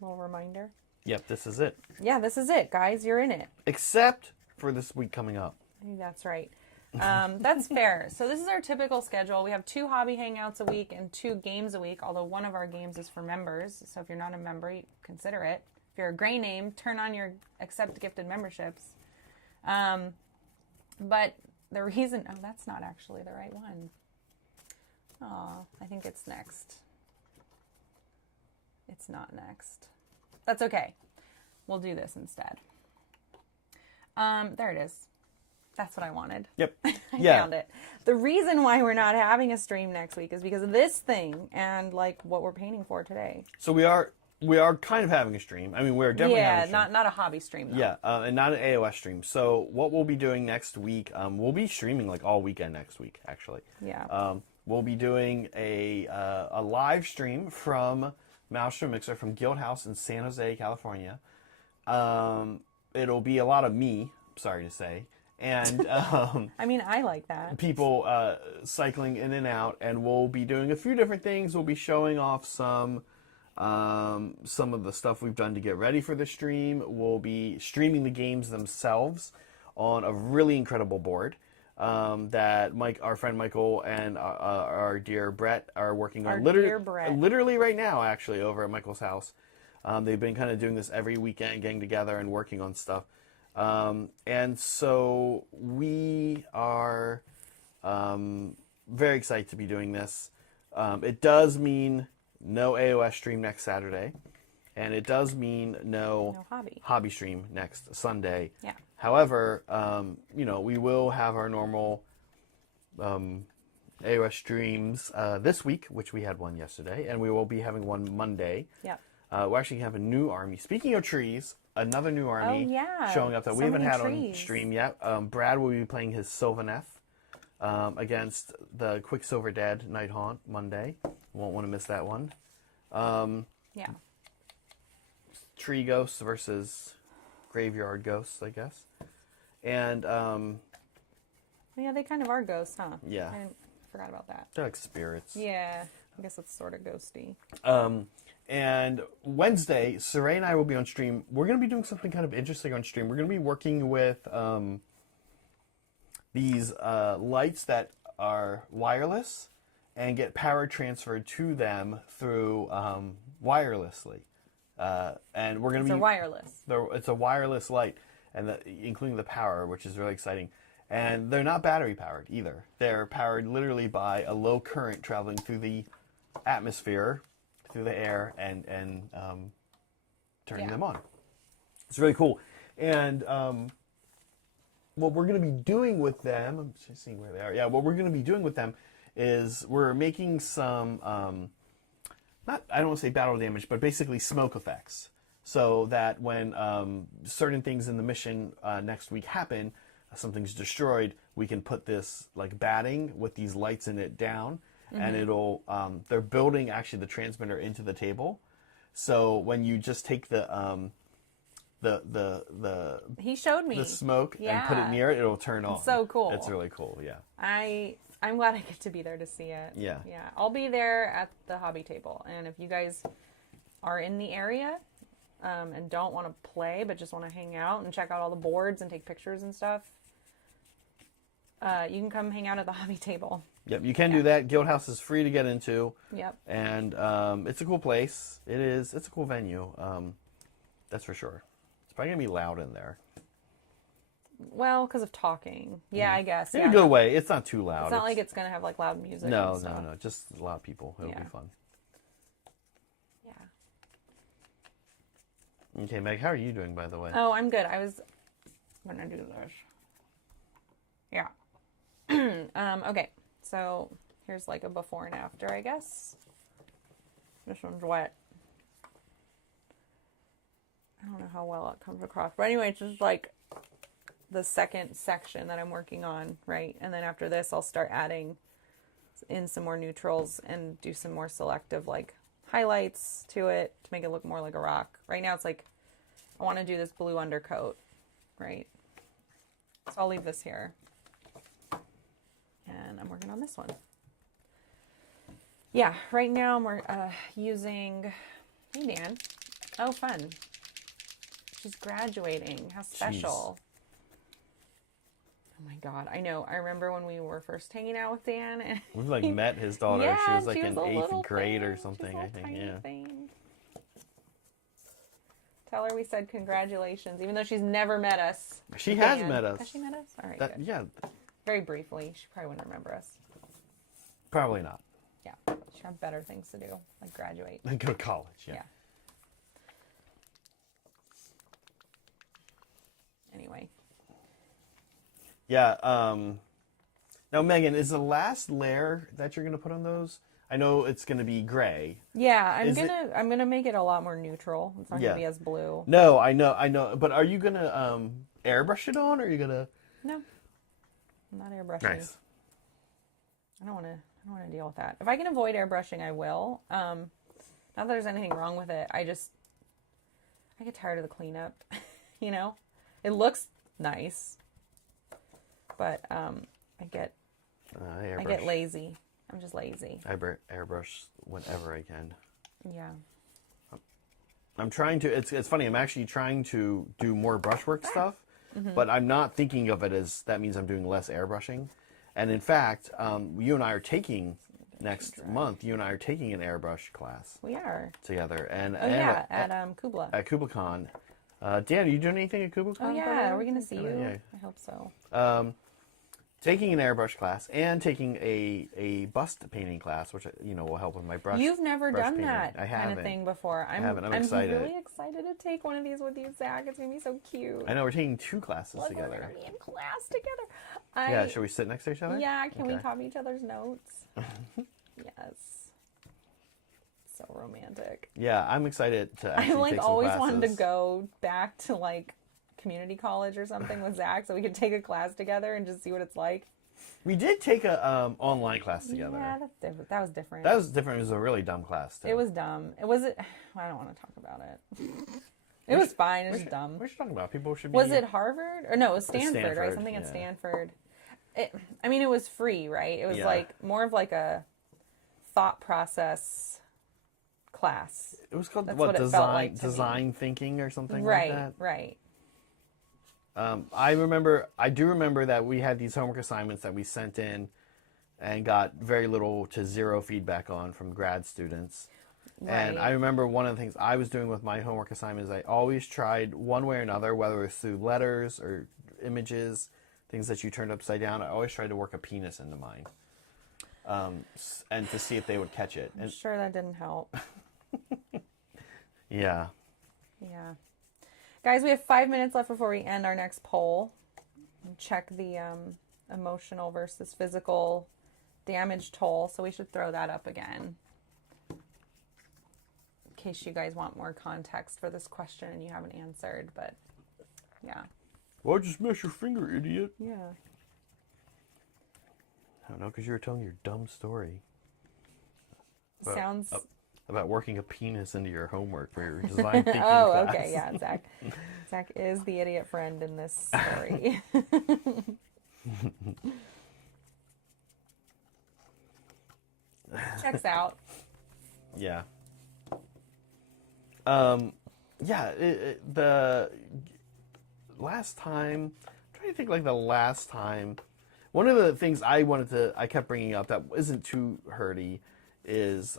A little reminder. Yep, this is it. Yeah, this is it, guys. You're in it. Except for this week coming up. That's right. That's fair. So this is our typical schedule. We have 2 hobby hangouts a week and 2 games a week, although one of our games is for members. So if you're not a member, consider it. If you're a gray name, turn on your accept gifted memberships. But the reason, that's not actually the right one. Oh, I think it's next. It's not next. That's okay. We'll do this instead. There it is. That's what I wanted. Yep. I found it. The reason why we're not having a stream next week is because of this thing and like what we're painting for today. So we are kind of having a stream. I mean, we're definitely having a stream. not a hobby stream though. Yeah, and not an AOS stream. So what we'll be doing next week, we'll be streaming like all weekend next week, actually. Yeah. We'll be doing a live stream from Maelstrom Mixer from Guild House in San Jose, California. It'll be a lot of me, sorry to say, and I mean, I like that. people cycling in and out, and we'll be doing a few different things. We'll be showing off some of the stuff we've done to get ready for the stream. We'll be streaming the games themselves on a really incredible board that our friend Michael and our dear Brett are working on. Literally right now, actually, over at Michael's house. They've been kind of doing this every weekend, getting together and working on stuff. And so we are very excited to be doing this. It does mean no AOS stream next Saturday, and it does mean no hobby stream next Sunday. Yeah. However, we will have our normal AOS streams this week, which we had one yesterday, and we will be having one Monday. Yeah. We actually have a new army. Speaking of trees, another new army showing up that we haven't had on stream yet. Brad will be playing his Sylvaneth against the Quicksilver Dead Night Haunt Monday. Won't want to miss that one. Yeah. Tree ghosts versus graveyard ghosts, I guess. And yeah, they kind of are ghosts, huh? Yeah. I forgot about that. They're like spirits. Yeah, I guess it's sort of ghosty. And Wednesday, Saray and I will be on stream. We're going to be doing something kind of interesting on stream. We're going to be working with these lights that are wireless and get power transferred to them through wirelessly. And we're going to be wireless. It's a wireless light, and including the power, which is really exciting. And they're not battery powered either. They're powered literally by a low current traveling through the atmosphere, through the air, and turning them on. It's really cool. And what we're going to be doing with them, I'm just seeing where they are. Yeah, what we're going to be doing with them is we're making some, I don't want to say battle damage, but basically smoke effects. So that when certain things in the mission next week happen, something's destroyed, we can put this like batting with these lights in it down, and it'll they're building actually the transmitter into the table, so when you just take the he showed me the smoke and put it near it, it'll turn on. It's so cool. It's really cool. Yeah, I'm glad I get to be there to see it. Yeah I'll be there at the hobby table, and if you guys are in the area and don't want to play but just want to hang out and check out all the boards and take pictures and stuff, you can come hang out at the hobby table. Yep, you can do that. Guild House is free to get into. Yep. And it's a cool place. It's a cool venue. That's for sure. It's probably going to be loud in there. Well, because of talking. Yeah, I guess. In a good way. It's not too loud. It's not like it's going to have like loud music. No. Just a lot of people. It'll be fun. Yeah. Okay, Meg, how are you doing, by the way? Oh, I'm good. I was going to do this. Yeah. Okay. So here's like a before and after, I guess. This one's wet. I don't know how well it comes across. But anyway, it's just like the second section that I'm working on, right? And then after this, I'll start adding in some more neutrals and do some more selective like highlights to it to make it look more like a rock. Right now it's like, I want to do this blue undercoat, right? So I'll leave this here. And I'm working on this one. Yeah, right now I'm using, hey Dan. Oh, fun. She's graduating. How special. Jeez. Oh my God, I know. I remember when we were first hanging out with Dan. And we like met his daughter. Yeah, she was like in a 8th grade thing. or something, I think. Yeah. Thing. Tell her we said congratulations, even though she's never met us. She has met us. Has she met us? All right, good. Yeah. Very briefly. She probably wouldn't remember us. Probably not. Yeah. She had better things to do, like graduate. And go to college, yeah. Anyway. Yeah, now Megan, is the last layer that you're gonna put on those? I know it's gonna be gray. Yeah, I'm gonna make it a lot more neutral. It's not gonna be as blue. No, I know. But are you gonna airbrush it on, or are you gonna? No, I'm not airbrushing. Nice. I don't want to deal with that. If I can avoid airbrushing, I will. Not that there's anything wrong with it. I get tired of the cleanup. You know, it looks nice, but I get lazy. I'm just lazy. I airbrush whenever I can. Yeah. I'm trying to. It's funny. I'm actually trying to do more brushwork stuff, but I'm not thinking of it as that means I'm doing less airbrushing. And in fact, you and I are taking next month. You and I are taking an airbrush class. We are together. And at Kubla. At KublaCon. Dan, are you doing anything at KublaCon? Oh yeah, are we gonna see you? Yeah. I hope so. taking an airbrush class and taking a bust painting class, which will help with my brush. You've never brush done painting. that I kind of thing before. I'm excited. I'm really excited to take one of these with you, Zach. It's gonna be so cute. I know we're taking 2 classes Look, together. we're gonna be in class together. Yeah, should we sit next to each other? Yeah, can we Okay. copy each other's notes? Yes. So romantic. Yeah, I'm excited to actually I take some always classes. wanted to go back to community college or something with Zach so we could take a class together and just see what it's like. We did take a online class together. Yeah, that's different. That was different. That was different. It was a really dumb class, too. It was dumb. I don't want to talk about it. It was fine. It was dumb. We should talk about it. People should be... Was it Harvard? Or no, it was Stanford, right? Stanford, Something at yeah. Stanford. It was free, right? It was Yeah. more of a thought process class. It was called, That's what, what it felt design, like to me. design thinking or something Right, like that? right. I do remember that we had these homework assignments that we sent in and got very little to zero feedback on from grad students. And Right. I remember one of the things I was doing with my homework assignments, I always tried one way or another, whether it was through letters or images, things that you turned upside down, I always tried to work a penis into mine. And to see if they would catch it. I'm And sure that didn't help. yeah. Yeah. Guys, we have 5 minutes left before we end our next poll. Check the emotional versus physical damage toll. So we should throw that up again. In case you guys want more context for this question and you haven't answered. But yeah. Why'd you smash your finger, idiot? Yeah. I don't know, because you were telling your dumb story. Sounds... About working a penis into your homework for your design thinking Oh, class. okay, yeah, Zach. Zach is the idiot friend in this story. Checks out. Yeah. Yeah, the last time, I'm trying to think the last time, one of the things I kept bringing up that isn't too hurty is,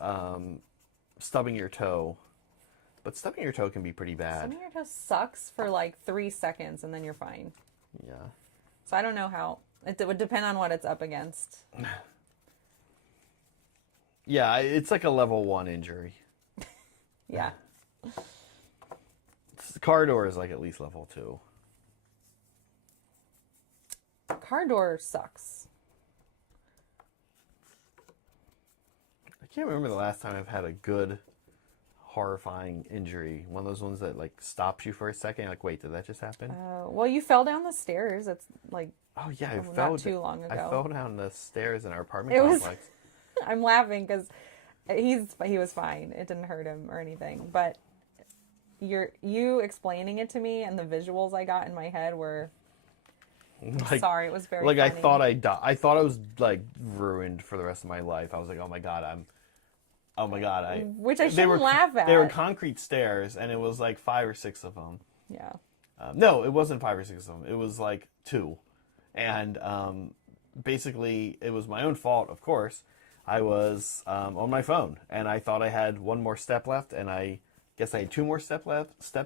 stubbing your toe. But stubbing your toe can be pretty bad. Stubbing your toe sucks for 3 seconds and then you're fine. Yeah. So I don't know how. It would depend on what it's up against. Yeah, it's like a level 1 injury. Yeah. The car door is at least level 2. Car door sucks. I can't remember the last time I've had a good, horrifying injury. One of those ones that stops you for a second. You're like, wait, did that just happen? Well, you fell down the stairs. It's Oh yeah, not too long ago. I fell down the stairs in our apartment It was- complex. I'm laughing because he was fine. It didn't hurt him or anything. But you explaining it to me and the visuals I got in my head were... sorry, it was very funny. I thought I died. I thought I was ruined for the rest of my life. I was like, oh my god, Which I shouldn't laugh at. They were concrete stairs, and it was 5 or 6 of them. Yeah. No, it wasn't 5 or 6 of them. It was 2. And basically, it was my own fault, of course. I was on my phone, and I thought I had one more step left, and I guess I had 2 more steps.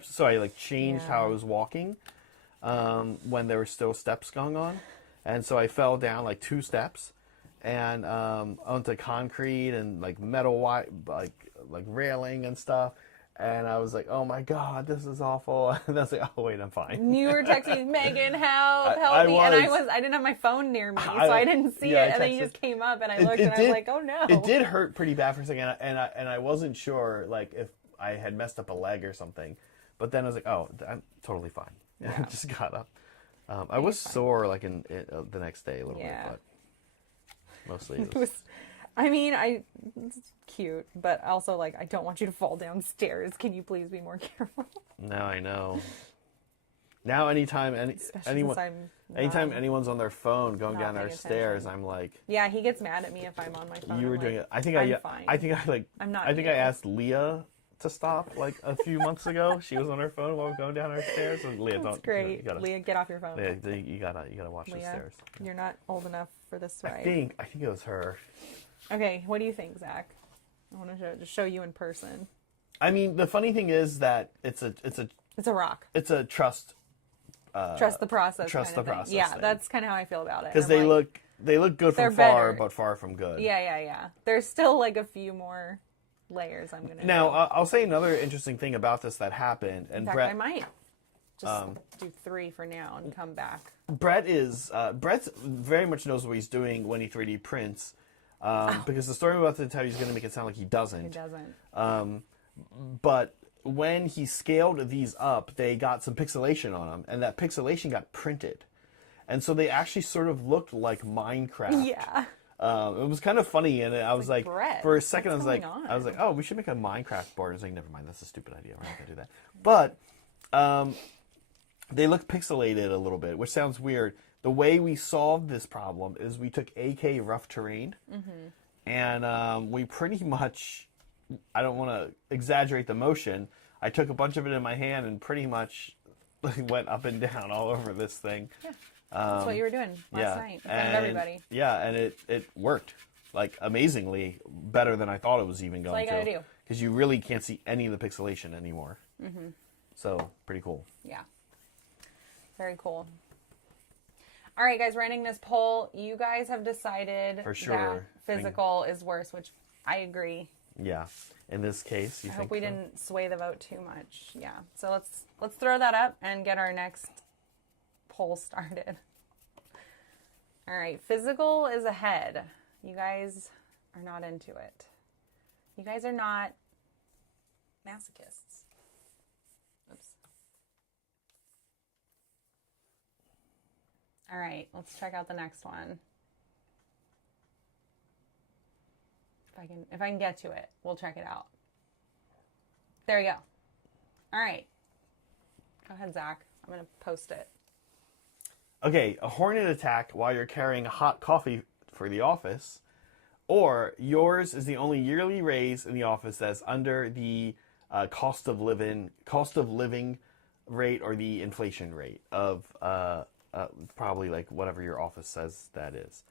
So I changed how I was walking when there were still steps going on. And so I fell down 2 steps and onto concrete and metal railing and stuff. And I was like, oh my god, this is awful. And I was like, oh wait, I'm fine. You were texting Megan, help me. I And I didn't have my phone near me, so I didn't see it. And then you just came up and I looked and I was like, oh no. It did hurt pretty bad for a second, and I wasn't sure if I had messed up a leg or something. But then I was like, oh, I'm totally fine. Yeah. I just got up. I was sore in the next day a little bit, but mostly it was... it's cute, but also I don't want you to fall downstairs. Can you please be more careful? Now I know. Now anytime anyone's on their phone going down their stairs, I'm like... Yeah, he gets mad at me if I'm on my phone. You were doing it. I'm fine. I'm not I asked Leah to stop a few months ago. She was on her phone while going down our stairs. And Leah, That's great. Leah, get off your phone. Leah, you gotta watch the stairs. You're not old enough for this ride. I think it was her. Okay, what do you think, Zach? I want to show you in person. The funny thing is that it's a rock. It's a trust trust the process. Trust kind the of thing. process. Yeah, thing. that's kind of how I feel about it. Because And I'm they look good they're from far, better. but far from good. Yeah. There's still like a few more layers I'm gonna Now, do. I'll say another interesting thing about this that happened, and In fact, Brett, I might just do 3 for now and come back. Brett very much knows what he's doing when he 3D prints, because the story I'm about to tell you is going to make it sound like he doesn't. He doesn't. But when he scaled these up, they got some pixelation on them, and that pixelation got printed, and so they actually sort of looked like Minecraft. Yeah. It was kind of funny, and I was like, Brett, for a second, what's going on? I was like, oh, we should make a Minecraft board. I was like, never mind, that's a stupid idea. We're not gonna do that. But they look pixelated a little bit, which sounds weird. The way we solved this problem is we took AK rough terrain, and we pretty much, I don't want to exaggerate the motion, I took a bunch of it in my hand and pretty much went up and down all over this thing. Yeah. That's what you were doing last night in front of everybody. Yeah, and it worked, like, amazingly better than I thought it was even going to. That's all you gotta do. Because you really can't see any of the pixelation anymore. So, pretty cool. Yeah. Very cool. All right, guys, running this poll. You guys have decided For sure. that physical is worse, which I agree. Yeah. In this case, you I think hope we so? didn't sway the vote too much. Yeah. So let's throw that up and get our next poll started. All right, physical is ahead. You guys are not into it. You guys are not masochists. Oops. All right, let's check out the next one. If I can get to it, we'll check it out. There we go. All right. Go ahead, Zach. I'm going to post it. Okay, a hornet attack while you're carrying hot coffee for the office, or yours is the only yearly raise in the office that's under the cost of living rate or the inflation rate of probably like whatever your office says that is.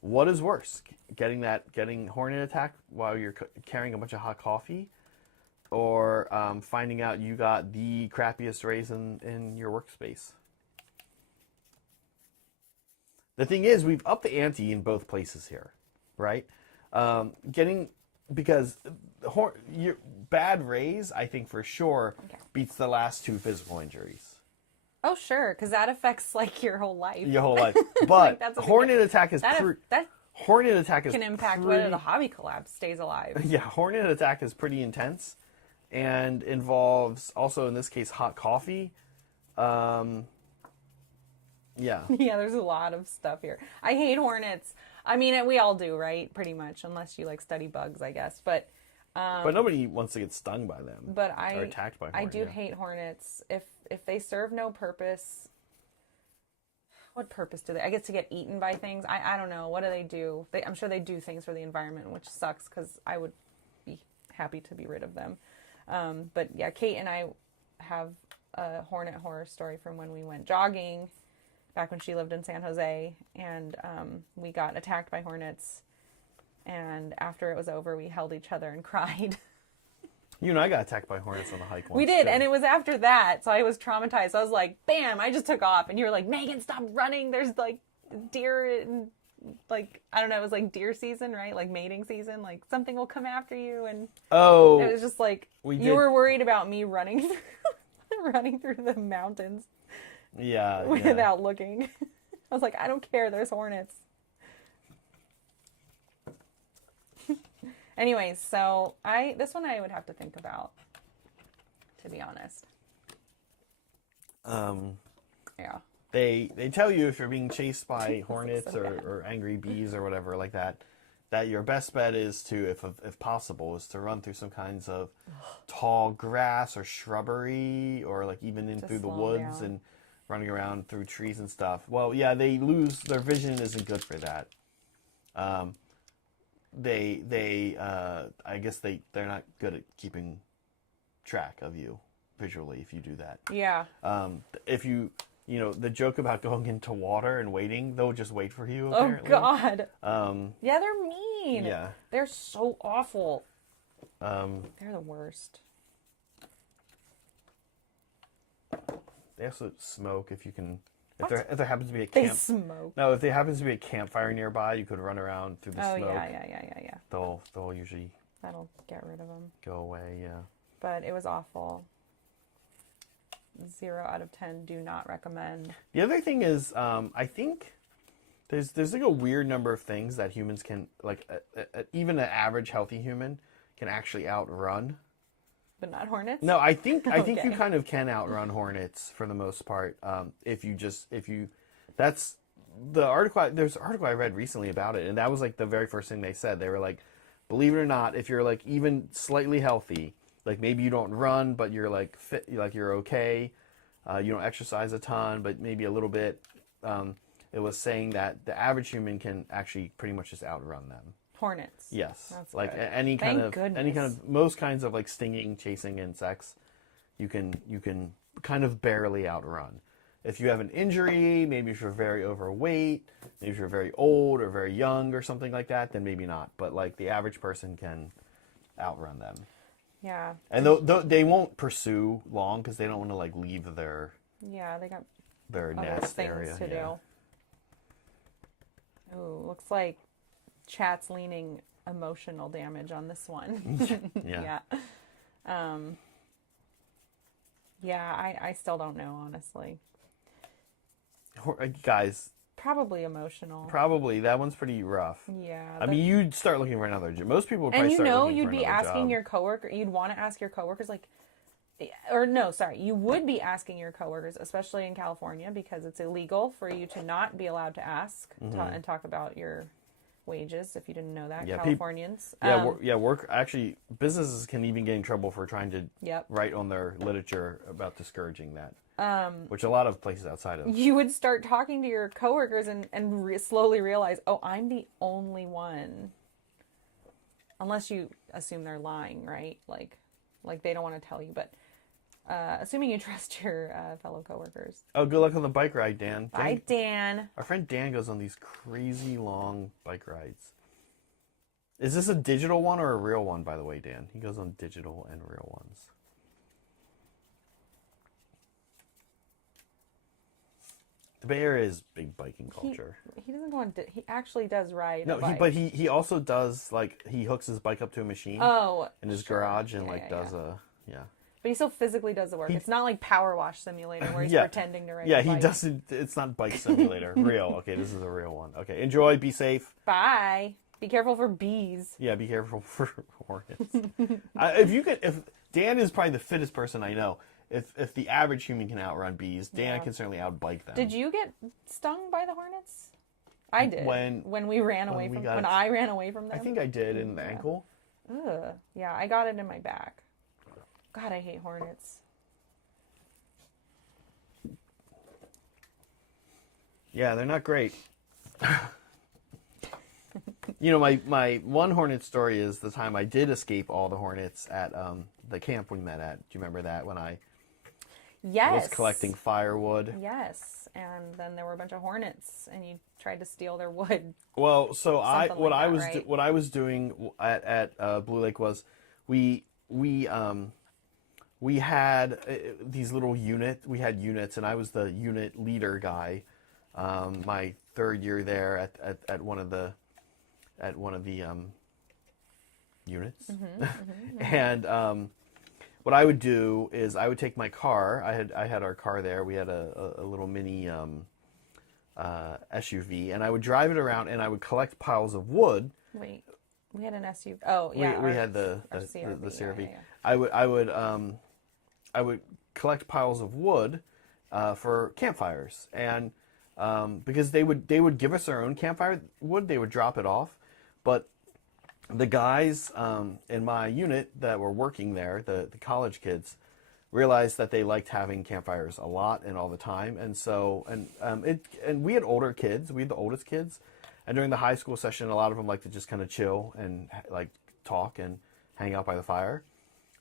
What is worse, getting hornet attack while you're carrying a bunch of hot coffee, or finding out you got the crappiest raise in your workspace? The thing is, we've upped the ante in both places here, right? Because your bad raise, I think for sure, beats the last 2 physical injuries. Oh, sure, because that affects like your whole life. Your whole life. But Like, hornet attack is that hornet attack is can impact whether the hobby collab stays alive. Yeah, hornet attack is pretty intense, and involves also in this case hot coffee. Yeah. Yeah, there's a lot of stuff here. I hate hornets. I mean, we all do, right? Pretty much, unless you like study bugs, I guess. But nobody wants to get stung by them. or attacked by hornets. I do hate hornets. If they serve no purpose, what purpose do they? I guess to get eaten by things. I don't know. What do they do? I'm sure they do things for the environment, which sucks because I would be happy to be rid of them. But yeah, Kate and I have a hornet horror story from when we went jogging back when she lived in San Jose, and we got attacked by hornets, and after it was over, we held each other and cried. You and I got attacked by hornets on the hike once. We did, too. and it was after that, so I was traumatized. I was like, bam, I just took off, and you were like, Megan, stop running, there's like deer, and like, I don't know, it was like deer season, right? Like mating season, like something will come after you, and it was just like, you were worried about me running running through the mountains. Yeah. Without looking. I was like, I don't care, there's hornets. Anyways, so this one I would have to think about, to be honest. Yeah. They tell you if you're being chased by hornets so or angry bees or whatever like that your best bet is to, if possible, is to run through some kinds of tall grass or shrubbery, or like even in through the woods and running around through trees and stuff. Well, yeah, their vision isn't good for that. I guess they're not good at keeping track of you visually if you do that. Yeah. If you the joke about going into water and waiting, they'll just wait for you, apparently. Oh, God. Yeah, they're mean. Yeah. They're so awful. They're the worst. They also smoke if you can. If there happens to be a They camp. smoke. No, if there happens to be a campfire nearby, you could run around through the smoke. Oh yeah. They'll usually That'll get rid of them. go away. Yeah. But it was awful. 0 out of 10. Do not recommend. The other thing is, I think there's like a weird number of things that humans can like. Even an average healthy human can actually outrun. But not hornets? No, I think you Okay. kind of can outrun hornets for the most part. That's the article. There's an article I read recently about it, and that was like the very first thing they said. They were like, believe it or not, if you're like even slightly healthy, like maybe you don't run, but you're like fit, like you're okay. You don't exercise a ton, but maybe a little bit. It was saying that the average human can actually pretty much just outrun them. Hornets. Yes, That's like good. any kind Thank goodness. of most kinds of like stinging, chasing insects, you can kind of barely outrun. If you have an injury, maybe if you're very overweight, maybe if you're very old or very young or something like that, then maybe not. But like the average person can outrun them. Yeah. And they won't pursue long because they don't want to like leave their They got their other nest things area. to do. Ooh, looks like chat's leaning emotional damage on this one. Yeah. I still don't know, honestly. Guys, Probably emotional. probably that one's pretty rough. Yeah. I mean, you'd start looking for another job. Most people would probably and start looking you'd for be another asking job. your coworker, you'd want to ask your coworkers, like, or no, sorry, you would be asking your coworkers, especially in California, because it's illegal for you to not be allowed to ask and talk about your wages. If you didn't know that, Yeah, Californians. Work actually. Businesses can even get in trouble for trying to write on their literature about discouraging that. Which a lot of places outside of. You would start talking to your coworkers and slowly realize, oh, I'm the only one. Unless you assume they're lying, right? Like they don't want to tell you, but assuming you trust your fellow coworkers. Oh, good luck on the bike ride, Dan. Bye, Dan. Our friend Dan goes on these crazy long bike rides. Is this a digital one or a real one, by the way, Dan? He goes on digital and real ones. The Bay Area is big biking culture. He doesn't go on. He actually does ride. No, a bike. but he also does like he hooks his bike up to a machine. In his garage and does a. But he still physically does the work. It's not like Power Wash Simulator where he's pretending to ride. Yeah, a bike. he doesn't. It's not Bike Simulator. Real. Okay, this is a real one. Okay, enjoy. Be safe. Bye. Be careful for bees. Yeah, be careful for hornets. If Dan is probably the fittest person I know. If the average human can outrun bees, Dan can certainly outbike them. Did you get stung by the hornets? I did. When we ran away from when I ran away from them. I think I did in the ankle. Ugh. Yeah, I got it in my back. God, I hate hornets. Yeah, they're not great. You know, my one hornet story is the time I did escape all the hornets at the camp we met at. Do you remember that when I was collecting firewood? Yes, and then there were a bunch of hornets, and you tried to steal their wood. Well, so what I was doing at Blue Lake was we had these little units. We had units, and I was the unit leader guy. My third year there at one of the units. And what I would do is I would take my car. I had our car there. We had a little mini SUV, and I would drive it around, and I would collect piles of wood. Wait, we had an SUV. Oh, yeah, we had the CRV. Yeah. I would collect piles of wood for campfires, and because they would give us their own campfire wood, they would drop it off, but the guys in my unit that were working there, the college kids, realized that they liked having campfires a lot and all the time, and so and we had older kids, we had the oldest kids, and during the high school session, a lot of them like to just kind of chill and like talk and hang out by the fire.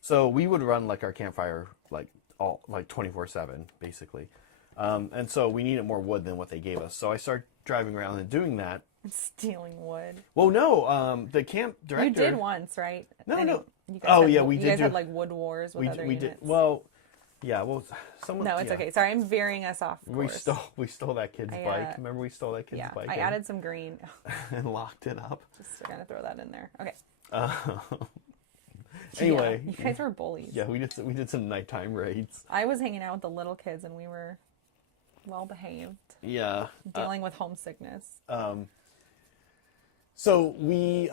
So we would run like our campfire like 24/7 basically, and so we needed more wood than what they gave us. So I started driving around and doing that. Stealing wood. Well, no, the camp director. You did once, right? No. You guys we you did. guys had like wood wars with other units. Well, Yeah, well, someone. No, it's okay. Sorry, I'm veering us off course. We stole that kid's bike. Remember we stole that kid's bike? I added some green. And locked it up. Just gonna throw that in there. Okay. Anyway, you guys were bullies. Yeah, we did some nighttime raids. I was hanging out with the little kids, and we were well behaved. Yeah. Dealing with homesickness. So we,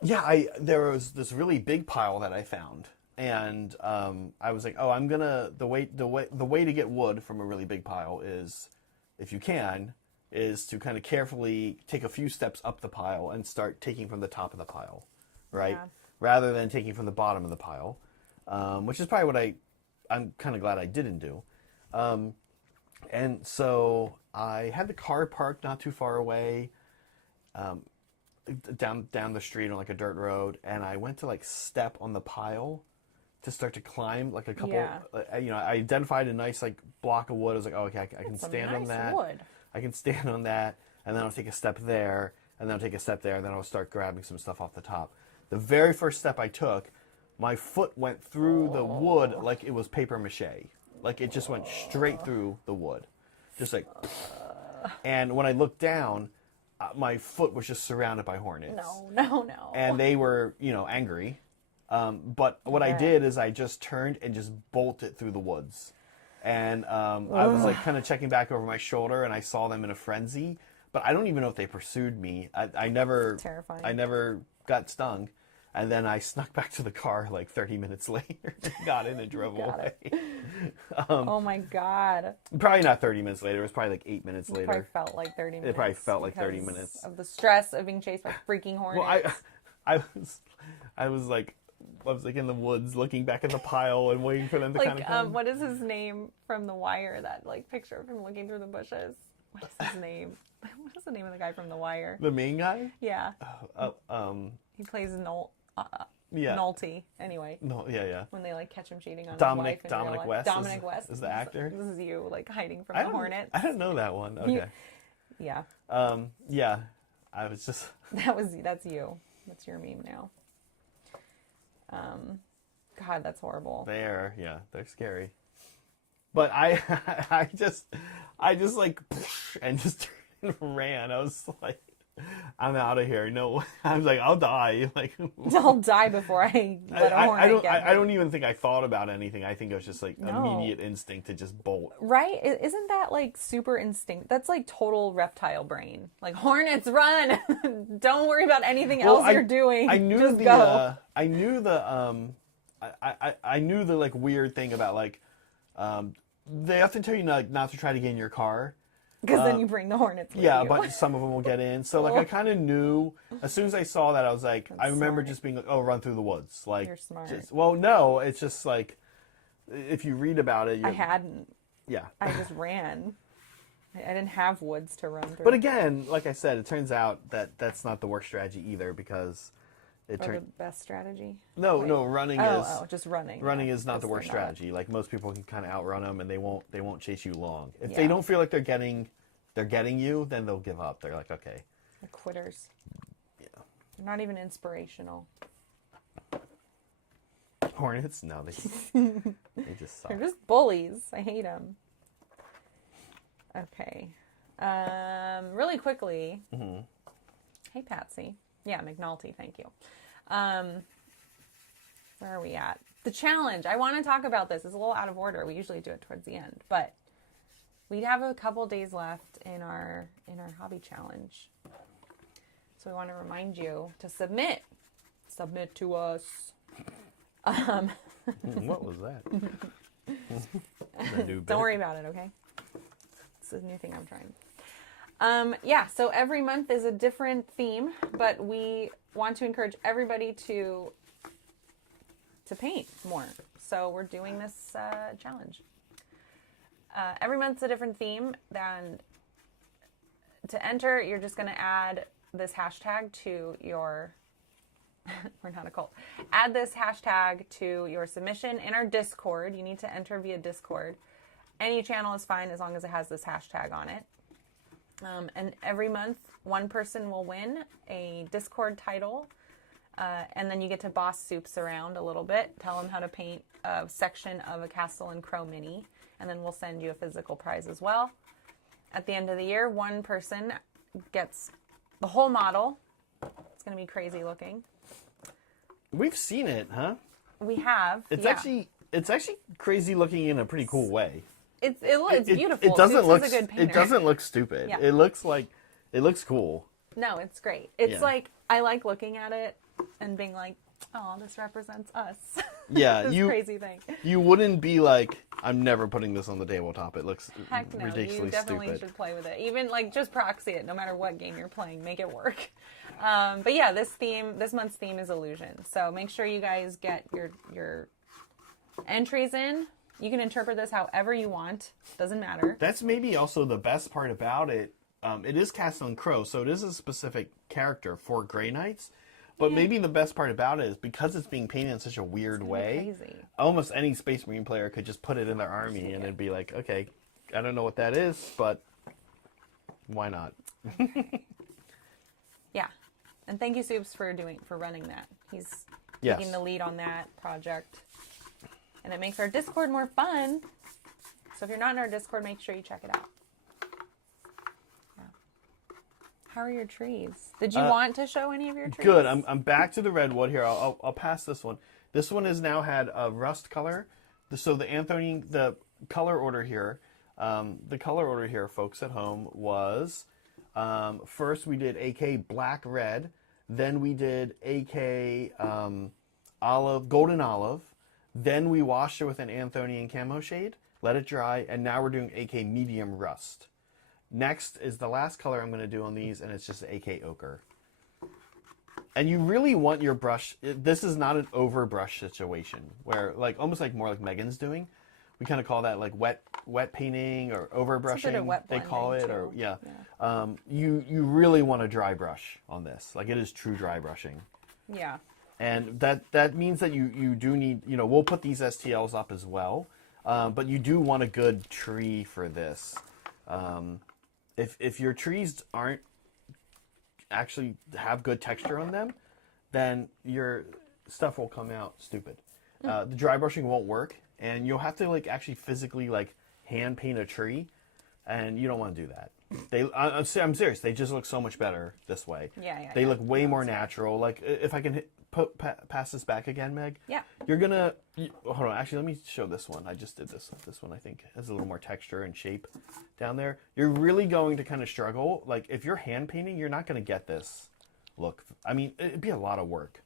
there was this really big pile that I found, and I was like, oh, the way to get wood from a really big pile is, if you can, is to kind of carefully take a few steps up the pile and start taking from the top of the pile, right? Yeah. Rather than taking from the bottom of the pile, which is probably what I'm kind of glad I didn't do. And so I had the car parked not too far away, down the street on like a dirt road, and I went to like step on the pile to start to climb like a couple. Yeah. I identified a nice like block of wood. I was like, oh, okay, I can stand on that. Wood. I can stand on that, and then I'll take a step there, and then I'll take a step there, and then I'll start grabbing some stuff off the top. The very first step I took, my foot went through the wood like it was paper mache. Like it just went straight through the wood. Just like, and when I looked down, my foot was just surrounded by hornets. No. And they were, angry. But what I did is I just turned and just bolted through the woods. And I was like kind of checking back over my shoulder, and I saw them in a frenzy. But I don't even know if they pursued me. I never got stung. And then I snuck back to the car like 30 minutes later, got in and drove away. Oh my God. Probably not 30 minutes later. It was probably like 8 minutes later. It probably felt like 30 minutes. It probably felt like 30 minutes. Of the stress of being chased by freaking hornets. Well, I was like in the woods looking back at the pile and waiting for them to kind of come. What is his name from The Wire? That like picture of him looking through the bushes. What is his name? What is the name of the guy from The Wire? The main guy? Yeah. He plays Nolte. Anyway. No, yeah. When they like catch him cheating on Dominic his wife. Dominic West. Dominic West is the actor. This is you like hiding from the hornet. I didn't know that one. Okay. Yeah. Yeah. I was just. That's you. That's your meme now. God, that's horrible. They're scary. But I just like and just ran. I was like, I'm out of here. No, I was like, I'll die. Like, I'll die before I let a hornet get me. I don't even think I thought about anything. I think it was just like immediate instinct to just bolt. Right? Isn't that like super instinct? That's like total reptile brain. Like hornets, run! Don't worry about anything else you're doing. I knew just the. Go. I knew the like weird thing about like, they often tell you not to try to get in your car. Because then you bring the hornets with you. but some of them will get in. So, like, I kind of knew, as soon as I saw that, I was like, I remember just being like, oh, run through the woods. Like, you're smart. No, it's just like, if you read about it. I hadn't. Yeah. I just ran. I didn't have woods to run through. But again, like I said, it turns out that that's not the worst strategy either, because the best strategy? No, running is... just running. Running is not the worst strategy. Like, most people can kind of outrun them, and they won't chase you long. If they don't feel like they're getting you, then they'll give up. They're like, okay. They're quitters. Yeah. They're not even inspirational. Hornets? No, they just suck. They're just bullies. I hate them. Okay. Really quickly. Mm-hmm. Hey, Patsy. Yeah, McNulty, thank you. Where are we at? The challenge. I want to talk about this. It's a little out of order. We usually do it towards the end, but we have a couple days left in our hobby challenge. So we want to remind you to submit. Submit to us. What was that? Don't worry about it, okay? It's a new thing I'm trying. So every month is a different theme, but we want to encourage everybody to paint more. So we're doing this challenge. Every month's a different theme. Then to enter, you're just going to add this hashtag to your... We're not a cult. Add this hashtag to your submission in our Discord. You need to enter via Discord. Any channel is fine as long as it has this hashtag on it. And every month, one person will win a Discord title And then you get to boss Soups around a little bit, tell him how to paint a section of a Castle and Crow mini, and then we'll send you a physical prize as well. At the end of the year, one person gets the whole model. It's going to be crazy looking. We've seen it, huh? We have. It's actually crazy looking in a pretty cool way. It's beautiful. It doesn't Soups look. is a good painter. It doesn't look stupid. Yeah. It looks cool. No, it's great. It's Yeah. like I like looking at it and being like, "Oh, this represents us." Yeah, this crazy thing. You wouldn't be like, I'm never putting this on the tabletop. It looks Heck no, ridiculously you definitely stupid. should play with it. Even like just proxy it, no matter what game you're playing, make it work. But yeah, this month's theme is illusion. So make sure you guys get your entries in. You can interpret this however you want. Doesn't matter. That's maybe also the best part about it. It is Castle and Crow, so it is a specific character for Grey Knights. But maybe the best part about it is because it's being painted in such a weird way, crazy. almost any Space Marine player could just put it in their army and it'd be like, okay, I don't know what that is, but why not? Yeah. And thank you, Soups, for running that. He's Yes. taking the lead on that project. And it makes our Discord more fun. So if you're not in our Discord, make sure you check it out. Yeah. How are your trees? Did you want to show any of your trees? Good. I'm back to the redwood here. I'll pass this one. This one has now had a rust color. So the color order here, folks at home, was first we did AK black red, then we did AK golden olive, then we washed it with an Anthonian camo shade, let it dry, and now we're doing AK medium rust. Next is the last color I'm going to do on these, and it's just AK ochre. And you really want your brush, this is not an overbrush situation, where almost more like Megan's doing. We kind of call that like wet painting or overbrushing, wet they call it, blending, or too. yeah. You really want to dry brush on this. Like it is true dry brushing. Yeah. And that means that you do need, we'll put these STLs up as well, but you do want a good tree for this. If your trees aren't actually have good texture on them, then your stuff will come out stupid. The dry brushing won't work, and you'll have to actually physically hand paint a tree, and you don't want to do that. I'm serious. They just look so much better this way. Yeah. They look way more natural. If I can pass this back again, Meg. Yeah. Hold on. Actually, let me show this one. I just did this. This one I think has a little more texture and shape down there. You're really going to kind of struggle. If you're hand painting, you're not going to get this look. I mean, it'd be a lot of work.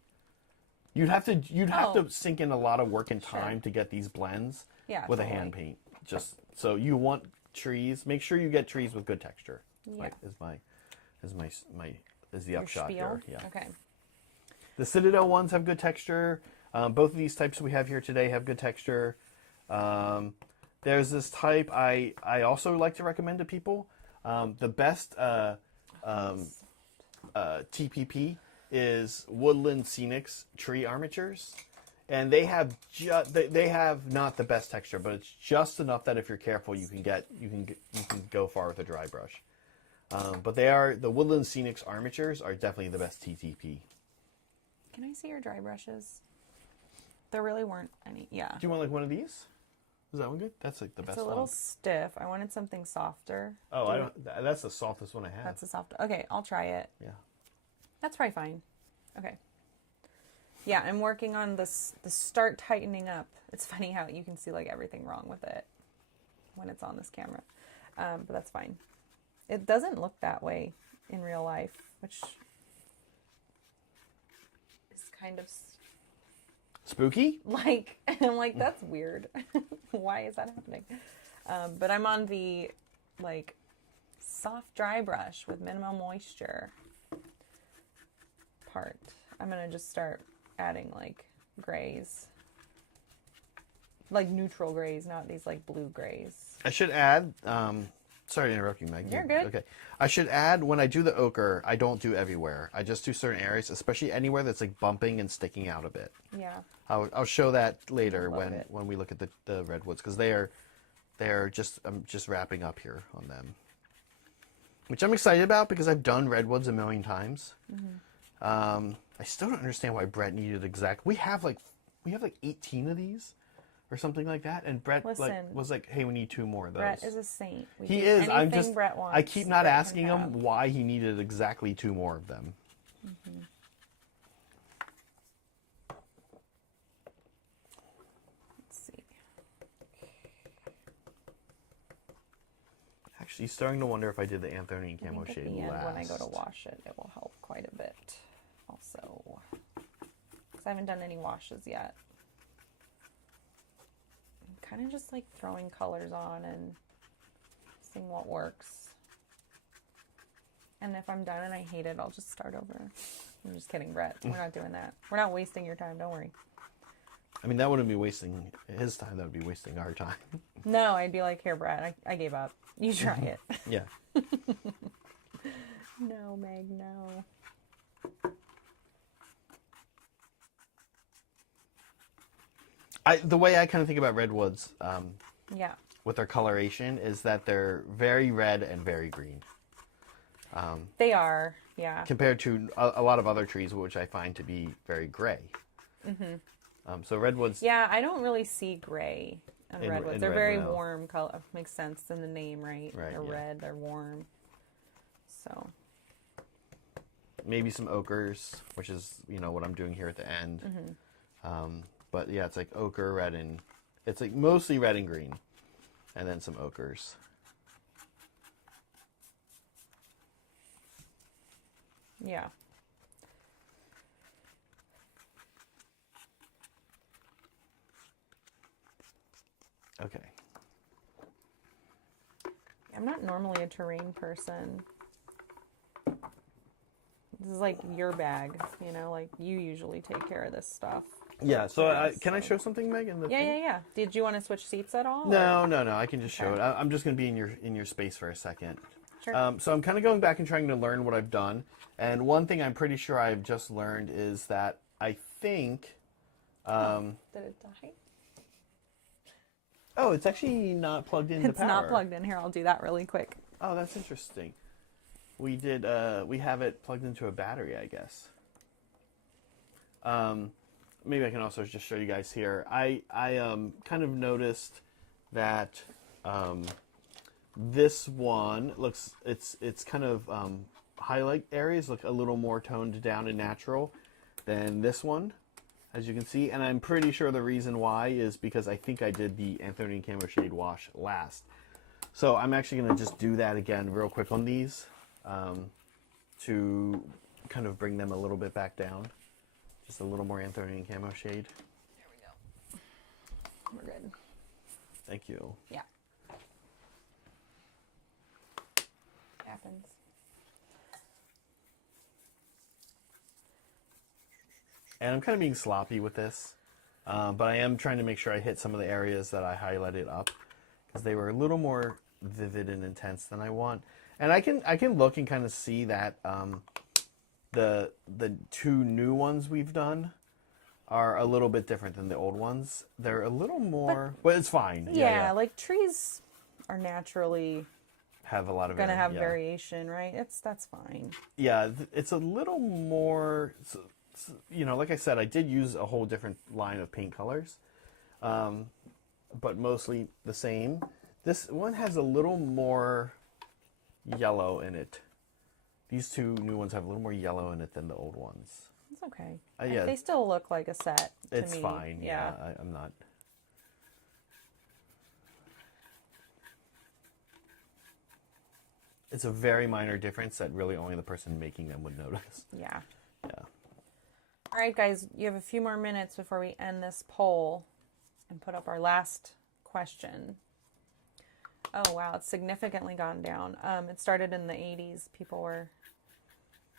You'd have to sink in a lot of work and time to get these blends with a hand paint. Just so you want trees. Make sure you get trees with good texture. Yeah. Is the upshot here. Yeah. Okay. The Citadel ones have good texture. Both of these types we have here today have good texture. There's this type I also like to recommend to people. The best TPP is Woodland Scenics tree armatures, and they have they have not the best texture, but it's just enough that if you're careful, you can go far with a dry brush. But the Woodland Scenics armatures are definitely the best TTP. Can I see your dry brushes? There really weren't any. Yeah. Do you want one of these? Is that one good? That's the best one. It's a little stiff. I wanted something softer. Oh, I don't. That's the softest one I have. That's a soft. Okay, I'll try it. Yeah. That's probably fine. Okay. Yeah, I'm working on the start tightening up. It's funny how you can see everything wrong with it when it's on this camera, but that's fine. It doesn't look that way in real life, which is kind of spooky. I'm like, that's weird. Why is that happening? But I'm on the soft dry brush with minimal moisture part. I'm gonna just start adding grays, neutral grays, not these blue grays. I should add. Sorry to interrupt you, Meg. You're good. Okay. I should add, when I do the ochre, I don't do everywhere. I just do certain areas, especially anywhere that's bumping and sticking out a bit. Yeah. I'll show that later Love it. when we look at the redwoods, because they're just, I'm just wrapping up here on them, which I'm excited about because I've done redwoods a million times. I still don't understand why Brett needed exact. We have like 18 of these, or something like that. And Brett was like, "Hey, we need 2 more of those." Brett is a saint. He is. I'm just. Brett wants, I keep not Brett asking him why he needed exactly 2 more of them. Mm-hmm. Let's see. Actually, starting to wonder if I did the Anthony camo At shade the end, last. when I go to wash it, it will help quite a bit. Also, because I haven't done any washes yet. I'm kind of just like throwing colors on and seeing what works. And if I'm done and I hate it, I'll just start over. I'm just kidding, Brett. We're not doing that. We're not wasting your time. Don't worry. I mean, that wouldn't be wasting his time. That would be wasting our time. No, I'd be like, here, Brett, I gave up. You try it. Yeah. No, Meg, no. The way I kind of think about redwoods, Yeah. with their coloration, is that they're very red and very green. They are, yeah. Compared to a lot of other trees, which I find to be very gray. Mm-hmm. So redwoods. Yeah, I don't really see gray on redwoods. in They're red very now. warm color. Makes sense in the name, right? Right, They're yeah. red. They're warm. So. Maybe some ochres, which is what I'm doing here at the end. Mm-hmm. But yeah, it's like ochre, red, and it's like mostly red and green, and then some ochres. Yeah. Okay. I'm not normally a terrain person. This is like your bag, like you usually take care of this stuff. Yeah. So can I show something, Meg? Yeah. Did you want to switch seats at all? No. I can just show it. I'm just going to be in your space for a second. Sure. So I'm kind of going back and trying to learn what I've done. And one thing I'm pretty sure I've just learned is that I think. Did it die? Oh, it's actually not plugged into It's power. not plugged in. Here, I'll do that really quick. Oh, that's interesting. We have it plugged into a battery, I guess. Maybe I can also just show you guys here. I kind of noticed that this one looks, it's kind of highlight areas look a little more toned down and natural than this one, as you can see. And I'm pretty sure the reason why is because I think I did the Anthony Camo Shade wash last. So I'm actually going to just do that again real quick on these to kind of bring them a little bit back down. Just a little more Anthony Camo Shade. There we go. We're good. Thank you. Yeah. Happens. And I'm kind of being sloppy with this, but I am trying to make sure I hit some of the areas that I highlighted up, because they were a little more vivid and intense than I want. And I can look and kind of see that the 2 new ones we've done are a little bit different than the old ones. They're a little more, but it's fine. Yeah, like trees are naturally have a lot of gonna have variation, right? That's fine. Yeah, it's a little more. Like I said, I did use a whole different line of paint colors, but mostly the same. This one has a little more yellow in it. These 2 new ones have a little more yellow in it than the old ones. It's okay. Yeah. They still look like a set to It's me. fine. Yeah, I'm not. It's a very minor difference that really only the person making them would notice. Yeah. Yeah. All right, guys, you have a few more minutes before we end this poll and put up our last question. Oh, wow, it's significantly gone down. It started in the 80s. People were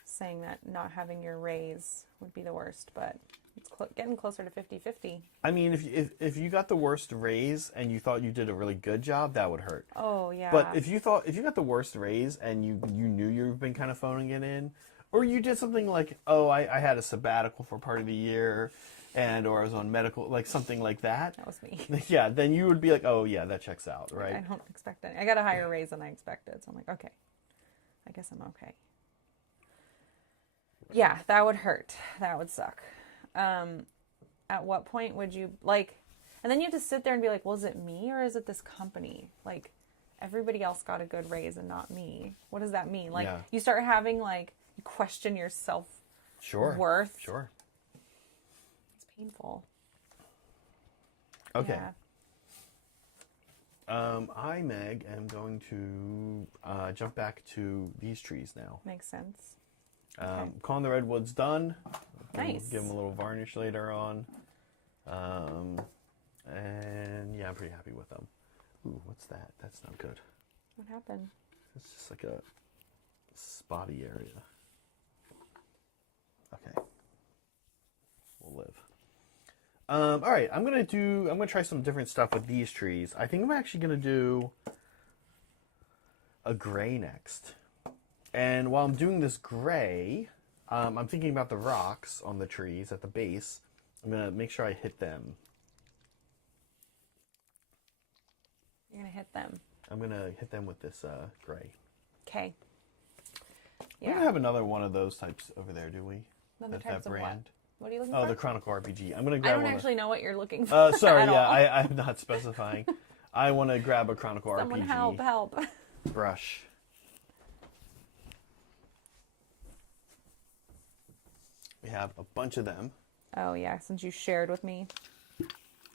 saying that not having your rays would be the worst, but it's getting closer to 50-50. I mean, if you got the worst raise and you thought you did a really good job, that would hurt. Oh, yeah. But if you got the worst raise and you knew you've been kind of phoning it in, or you did something like, I had a sabbatical for part of the year, or I was on medical, like something like that. That was me. Yeah, then you would be like, oh yeah, that checks out, right? I don't expect any. I got a higher raise than I expected, so I'm like, okay, I guess I'm okay. Yeah, that would hurt. That would suck. At what point would you, like, and then you have to sit there and be like, well, is it me or is it this company? Like, everybody else got a good raise and not me. What does that mean? Like, you start having, like, you question your self-worth. Sure. It's painful. Okay. Yeah. I, Meg, am going to jump back to these trees now. Makes sense. Calling the redwoods done. Nice. Give them a little varnish later on. And yeah, I'm pretty happy with them. Ooh, what's that? That's not good. What happened? It's just like a spotty area. Okay. We'll live. All right, I'm gonna try some different stuff with these trees. I think I'm actually gonna do a gray next. And while I'm doing this gray, I'm thinking about the rocks on the trees at the base. I'm gonna make sure I hit them. You're gonna hit them. I'm gonna hit them with this gray. Okay. We don't have another one of those types over there, do we? Another that types of brand. What are you looking Oh, for? the Chronicle RPG. I'm gonna grab I don't one. actually know what you're looking for. Sorry, yeah, all. I'm not specifying. I want to grab a Chronicle Someone RPG help. brush. We have a bunch of them. Oh, yeah, since you shared with me.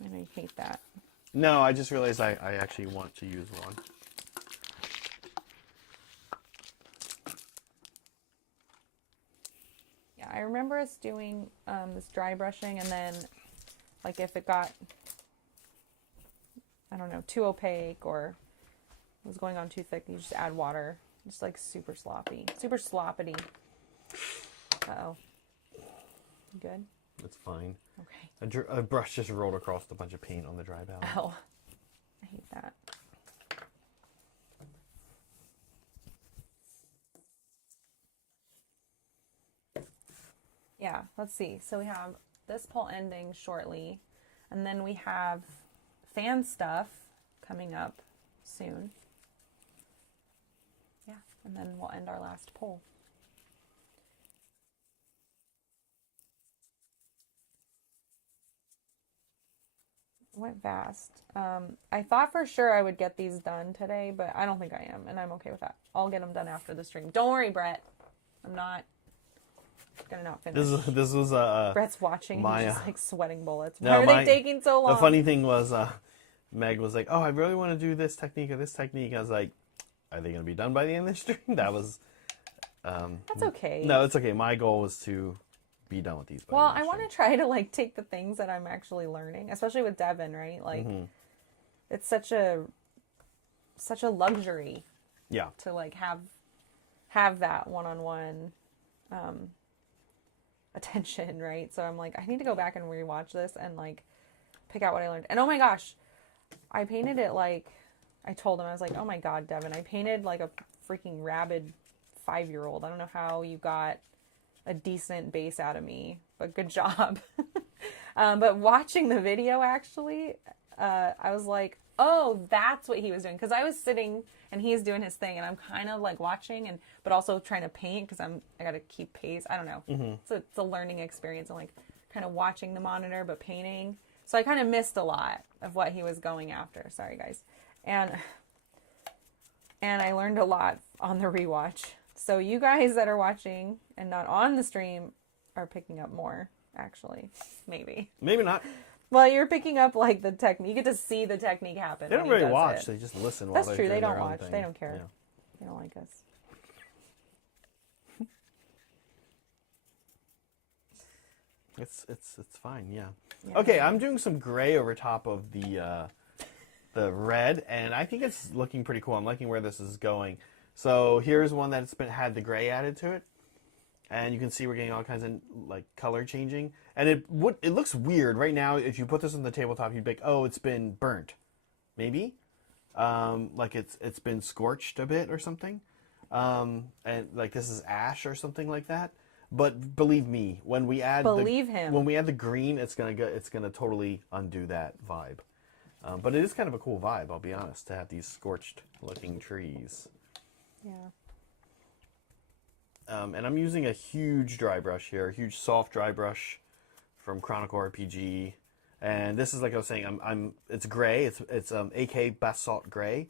I know you hate that. No, I just realized I actually want to use one. Yeah, I remember us doing this dry brushing, and then, like, if it got, I don't know, too opaque or was going on too thick, you just add water. Just, like, super sloppy. Super sloppity. Uh-oh. You good? That's fine. Okay. A brush just rolled across a bunch of paint on the dry palette. Oh, I hate that. Yeah, let's see. So we have this poll ending shortly, and then we have fan stuff coming up soon. Yeah, and then we'll end our last poll. Went fast. I thought for sure I would get these done today, but I don't think I am, and I'm okay with that. I'll get them done after the stream. Don't worry, Brett. I'm not gonna not finish. This was Brett's watching. my, He's just like sweating bullets. No, Why are they taking so long? The funny thing was, Meg was like, "Oh, I really want to do this technique or this technique." I was like, "Are they gonna be done by the end of the stream?" That was. That's okay. No, it's okay. My goal was to be done with these. Well, I want to try to like take the things that I'm actually learning, especially with Devin, right? Like, it's such a luxury. Yeah. To like have that one-on-one attention, right? So I'm like, I need to go back and rewatch this and like pick out what I learned. And oh my gosh, I painted it like I told him. I was like, oh my god, Devin, I painted like a freaking rabid 5-year-old. I don't know how you got a decent base out of me, but good job. But watching the video, actually, I was like, oh, that's what he was doing. Because I was sitting and he's doing his thing, and I'm kind of like watching, but also trying to paint because I got to keep pace. I don't know. So it's a learning experience. I'm like kind of watching the monitor, but painting. So I kind of missed a lot of what he was going after. Sorry, guys. And I learned a lot on the rewatch. So you guys that are watching and not on the stream are picking up more, actually. Maybe. Maybe not. Well, you're picking up like the technique. You get to see the technique happen. They don't really watch. They just listen while That's they're true. doing They don't their own watch. thing. They don't care. Yeah. They don't like us. It's fine. Yeah. Okay, I'm doing some gray over top of the red, and I think it's looking pretty cool. I'm liking where this is going. So here's one that's had the gray added to it, and you can see we're getting all kinds of like color changing. And it looks weird right now. If you put this on the tabletop, you'd be like, oh, it's been burnt, maybe, like it's been scorched a bit or something, and like this is ash or something like that. But believe me, when we add the green, it's gonna totally undo that vibe. But it is kind of a cool vibe, I'll be honest, to have these scorched looking trees. Yeah. And I'm using a huge dry brush here, a huge soft dry brush from Chronicle RPG. And this is, like I was saying, it's gray. It's AK Basalt gray.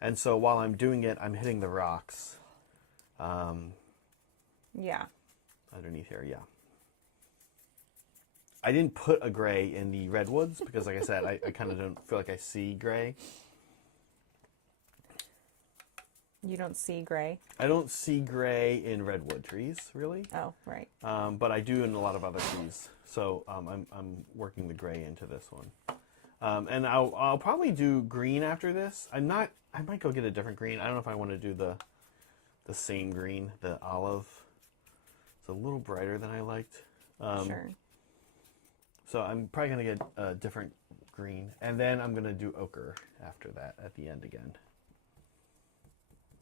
And so while I'm doing it, I'm hitting the rocks. Yeah. Underneath here, yeah. I didn't put a gray in the redwoods because, like I said, I kind of don't feel like I see gray. You don't see gray? I don't see gray in redwood trees, really. Oh, right. But I do in a lot of other trees. So I'm working the gray into this one. And I'll probably do green after this. I might go get a different green. I don't know if I want to do the same green, the olive. It's a little brighter than I liked. Sure. So I'm probably going to get a different green. And then I'm going to do ochre after that at the end again.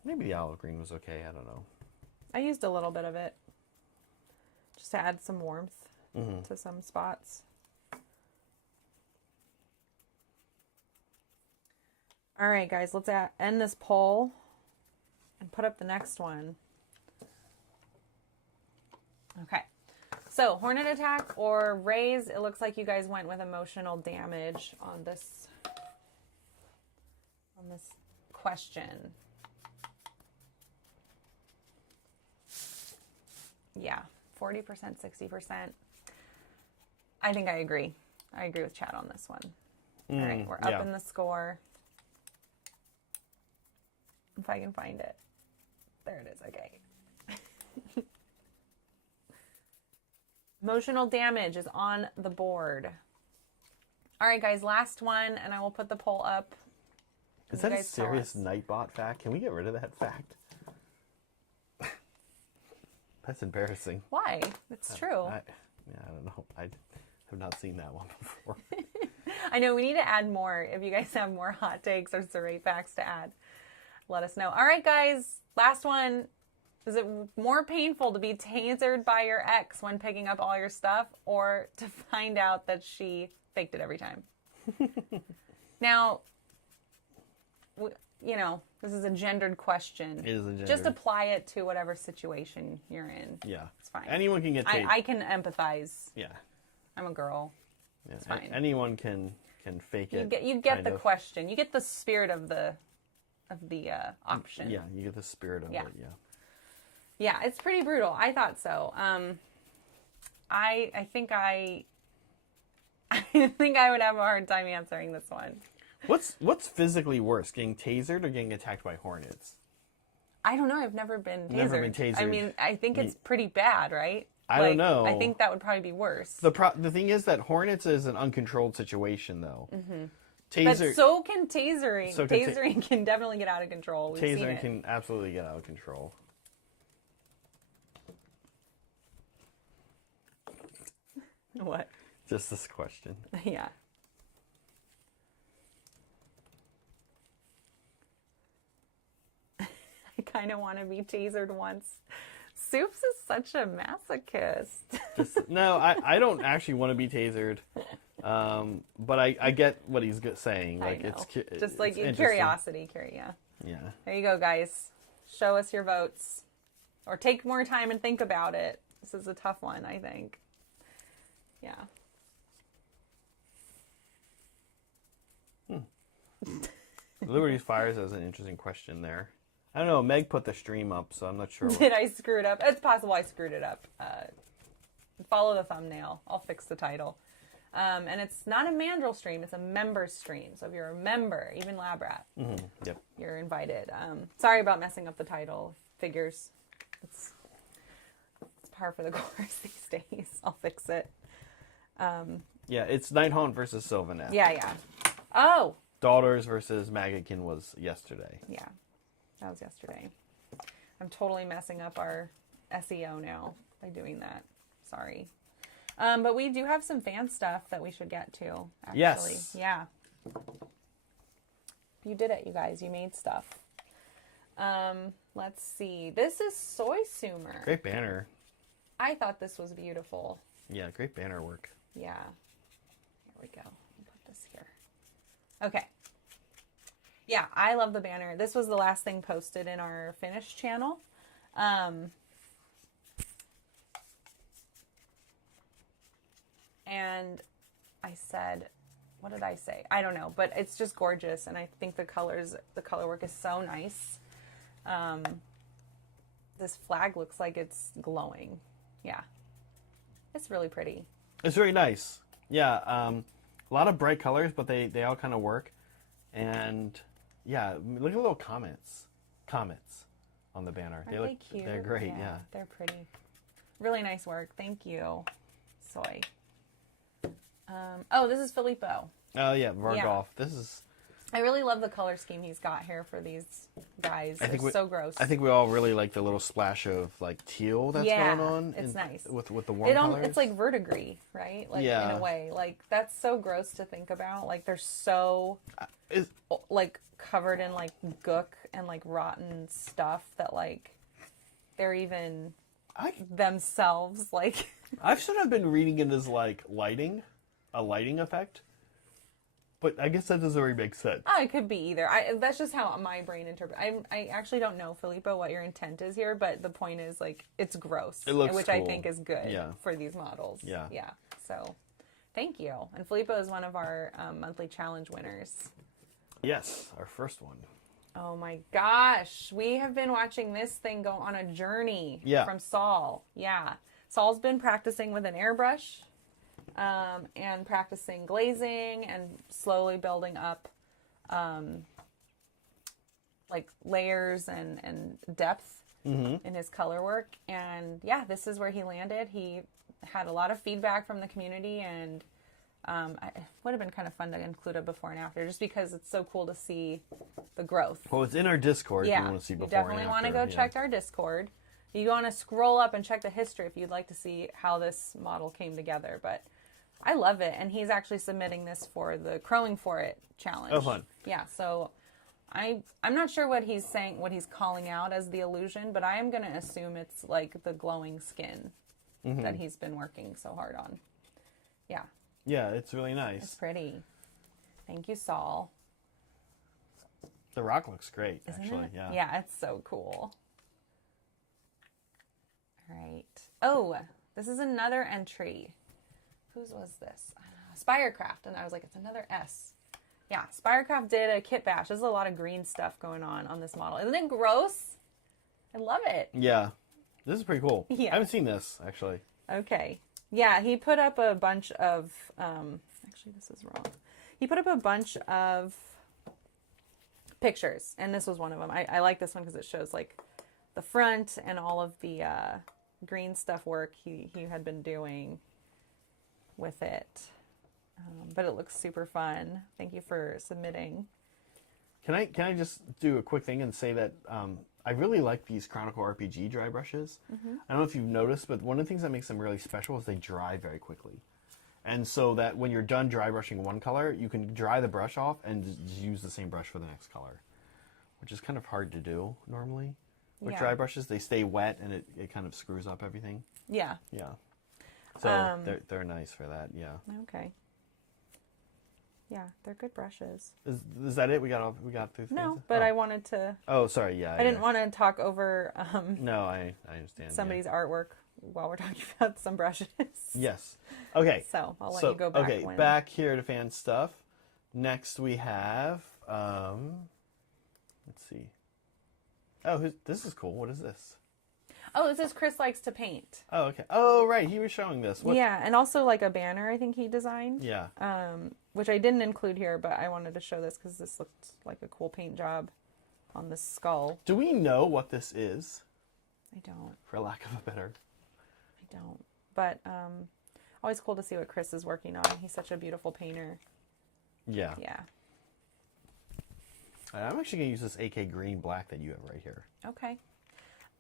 Maybe the olive green was okay. I don't know. I used a little bit of it just to add some warmth to some spots. All right, guys, let's end this poll and put up the next one. Okay. So, hornet attack or raise? It looks like you guys went with emotional damage on this question. Yeah, 40%, 60%. I think I agree. I agree with Chad on this one. All right, we're up in the score. If I can find it. There it is, okay. Emotional damage is on the board. All right, guys, last one, and I will put the poll up. Is that a serious Nightbot fact? Can we get rid of that fact? That's embarrassing. Why? It's true. I don't know. I have not seen that one before. I know, we need to add more. If you guys have more hot takes or survey facts to add, let us know. All right, guys, last one. Is it more painful to be tasered by your ex when picking up all your stuff or to find out that she faked it every time? Now, you know, this is a gendered question. It is a gendered. Just apply it to whatever situation you're in. Yeah. It's fine. Anyone can get tased. I can empathize. Yeah. I'm a girl. Yeah. It's fine. Anyone can fake it. You get the question. You get the spirit of the option. Yeah, you get the spirit of it, yeah. Yeah, it's pretty brutal. I thought so. I think I would have a hard time answering this one. What's physically worse, getting tasered or getting attacked by hornets? I don't know. I've never been tasered. Never been tasered. I mean, I think it's pretty bad, right? I don't know. I think that would probably be worse. The thing is that hornets is an uncontrolled situation, though. Mm-hmm. But so can tasering. Tasering can definitely get out of control. Tasering can absolutely get out of control. What? Just this question. Yeah. I kind of want to be tasered once. Soups is such a masochist. No, I don't actually want to be tasered. But I get what he's saying. Like I know. it's just like it's curiosity. Yeah. There you go, guys. Show us your votes, or take more time and think about it. This is a tough one, I think. Yeah. Liberty's Fires has an interesting question there. I don't know. Meg put the stream up, so I'm not sure. Did I screw it up? It's possible I screwed it up. Follow the thumbnail. I'll fix the title. And it's not a mandrel stream. It's a member stream. So if you're a member, even Lab Rat, yep, you're invited. Sorry about messing up the title. Figures. It's par for the course these days. I'll fix it. Yeah, it's Nighthaunt versus Sylvanet. Yeah. Oh! Daughters versus Magakin was yesterday. Yeah, that was yesterday. I'm totally messing up our SEO now by doing that. Sorry. But we do have some fan stuff that we should get to, actually. Yes. Yeah. You did it, you guys. You made stuff. Let's see. This is Soy Sumer. Great banner. I thought this was beautiful. Yeah, great banner work. Yeah. Here we go. I'll put this here. Okay. Yeah, I love the banner. This was the last thing posted in our Finish channel. and I said, what did I say? I don't know, but it's just gorgeous, and I think the color work is so nice. This flag looks like it's glowing. Yeah. It's really pretty. It's very nice. Yeah, a lot of bright colors, but they all kind of work. And yeah, look at the little comets on the banner. Aren't they cute? They're great, yeah. They're pretty. Really nice work. Thank you, Soy. Oh, this is Filippo. Oh yeah, Vargolf. This is... I really love the color scheme he's got here for these guys. They're so gross. I think we all really like the little splash of like teal that's going on. It's nice. With the warm colors. It's like verdigris, right? Like in a way. Like that's so gross to think about. Like they're so like covered in like gook and like rotten stuff that like they're even themselves like I've sort of been reading it as like a lighting effect. But I guess that doesn't really make sense. Oh, it could be either. That's just how my brain interprets. I actually don't know, Filippo, what your intent is here, but the point is, like, it's gross. It looks which cool. I think is good for these models. Yeah. Yeah. So, thank you. And Filippo is one of our monthly challenge winners. Yes, our first one. Oh my gosh. We have been watching this thing go on a journey from Saul. Yeah. Saul's been practicing with an airbrush. And practicing glazing and slowly building up like layers and depth in his color work. And yeah, this is where he landed. He had a lot of feedback from the community, and it would have been kind of fun to include a before and after, just because it's so cool to see the growth. Well, it's in our Discord if you want to see before and after. You definitely want to go check our Discord. You want to scroll up and check the history if you'd like to see how this model came together. But I love it, and he's actually submitting this for the Crowing for It challenge. Oh, fun. Yeah, so I'm not sure what he's saying, what he's calling out as the illusion, but I am going to assume it's like the glowing skin that he's been working so hard on. Yeah. Yeah, it's really nice. It's pretty. Thank you, Saul. The rock looks great, Isn't actually. it? Yeah. Yeah, it's so cool. All right. Oh, this is another entry. Whose was this? Spirecraft. And I was like, it's another S. Yeah, Spirecraft did a kit bash. There's a lot of green stuff going on this model. Isn't it gross? I love it. Yeah. This is pretty cool. Yeah. I haven't seen this, actually. Okay. Yeah, he put up a bunch of... actually, this is wrong. He put up a bunch of pictures, and this was one of them. I like this one because it shows, like, the front and all of the green stuff work he had been doing with it. But it looks super fun. Thank you for submitting. Can I just do a quick thing and say that I really like these Chronicle RPG dry brushes. I don't know if you've noticed, but one of the things that makes them really special is they dry very quickly. And so that when you're done dry brushing one color, you can dry the brush off and just use the same brush for the next color, which is kind of hard to do normally. With dry brushes, they stay wet and it kind of screws up everything. Yeah. Yeah. So they're nice for that, yeah. Okay. Yeah, they're good brushes. Is that it? We got through. No, but I wanted to. Oh, sorry. Yeah. I didn't want to talk over. No, I understand. Somebody's artwork while we're talking about some brushes. Yes. Okay. So I'll let you go back. Okay, back here to fan stuff. Next we have. Let's see. Oh, this is cool. What is this? Oh, this is Chris Likes to Paint. Oh, okay. Oh, right. He was showing this. Yeah, and also like a banner I think he designed. Yeah. Which I didn't include here, but I wanted to show this because this looked like a cool paint job on the skull. Do we know what this is? I don't. For lack of a better. I don't. But always cool to see what Chris is working on. He's such a beautiful painter. Yeah. Yeah. I'm actually going to use this AK green black that you have right here. Okay.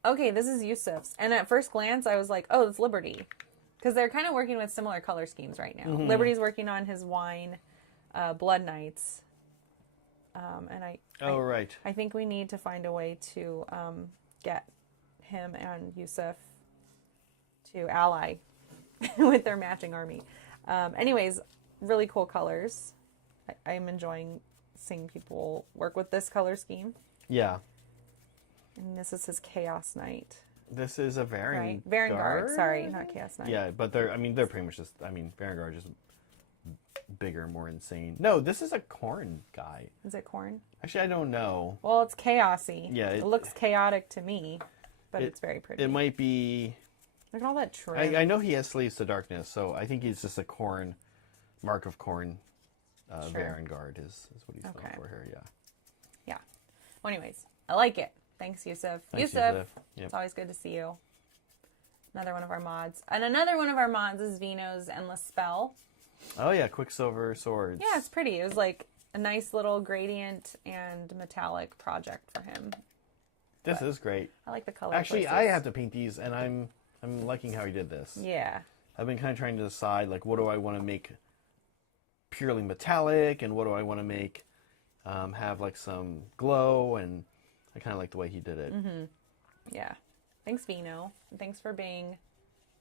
Okay, this is Yusuf's. And at first glance, I was like, oh, it's Liberty. Because they're kind of working with similar color schemes right now. Liberty's working on his wine Blood Knights. And right. I think we need to find a way to get him and Yusuf to ally with their matching army. Anyways, really cool colors. I'm enjoying seeing people work with this color scheme. Yeah. And this is his Chaos Knight. This is a Right? Varangard. Varangard. Sorry, not Chaos Knight. Yeah, but they're pretty much just, Varangard is just bigger, more insane. No, this is a Corn guy. Is it Corn? Actually, I don't know. Well, it's chaosy. Yeah, it looks chaotic to me, but it's very pretty. It might be... Look at all that trim. I know he has Slaves to Darkness, so I think he's just a Corn, Mark of Corn. Sure. Varangard is what he's going for here, yeah. Yeah. Well, anyways, I like it. Thanks, Yusuf. Thanks, Yusuf. Yusuf. Yep. It's always good to see you. Another one of our mods. And another one of our mods is Vino's Endless Spell. Oh, yeah, Quicksilver Swords. Yeah, it's pretty. It was like a nice little gradient and metallic project for him. This is great. I like the color. Actually, choices. I have to paint these, and I'm liking how he did this. Yeah. I've been kind of trying to decide, like, what do I want to make purely metallic, and what do I want to make have, like, some glow, and I kind of like the way he did it. Mm-hmm. Yeah. Thanks, Vino. And thanks for being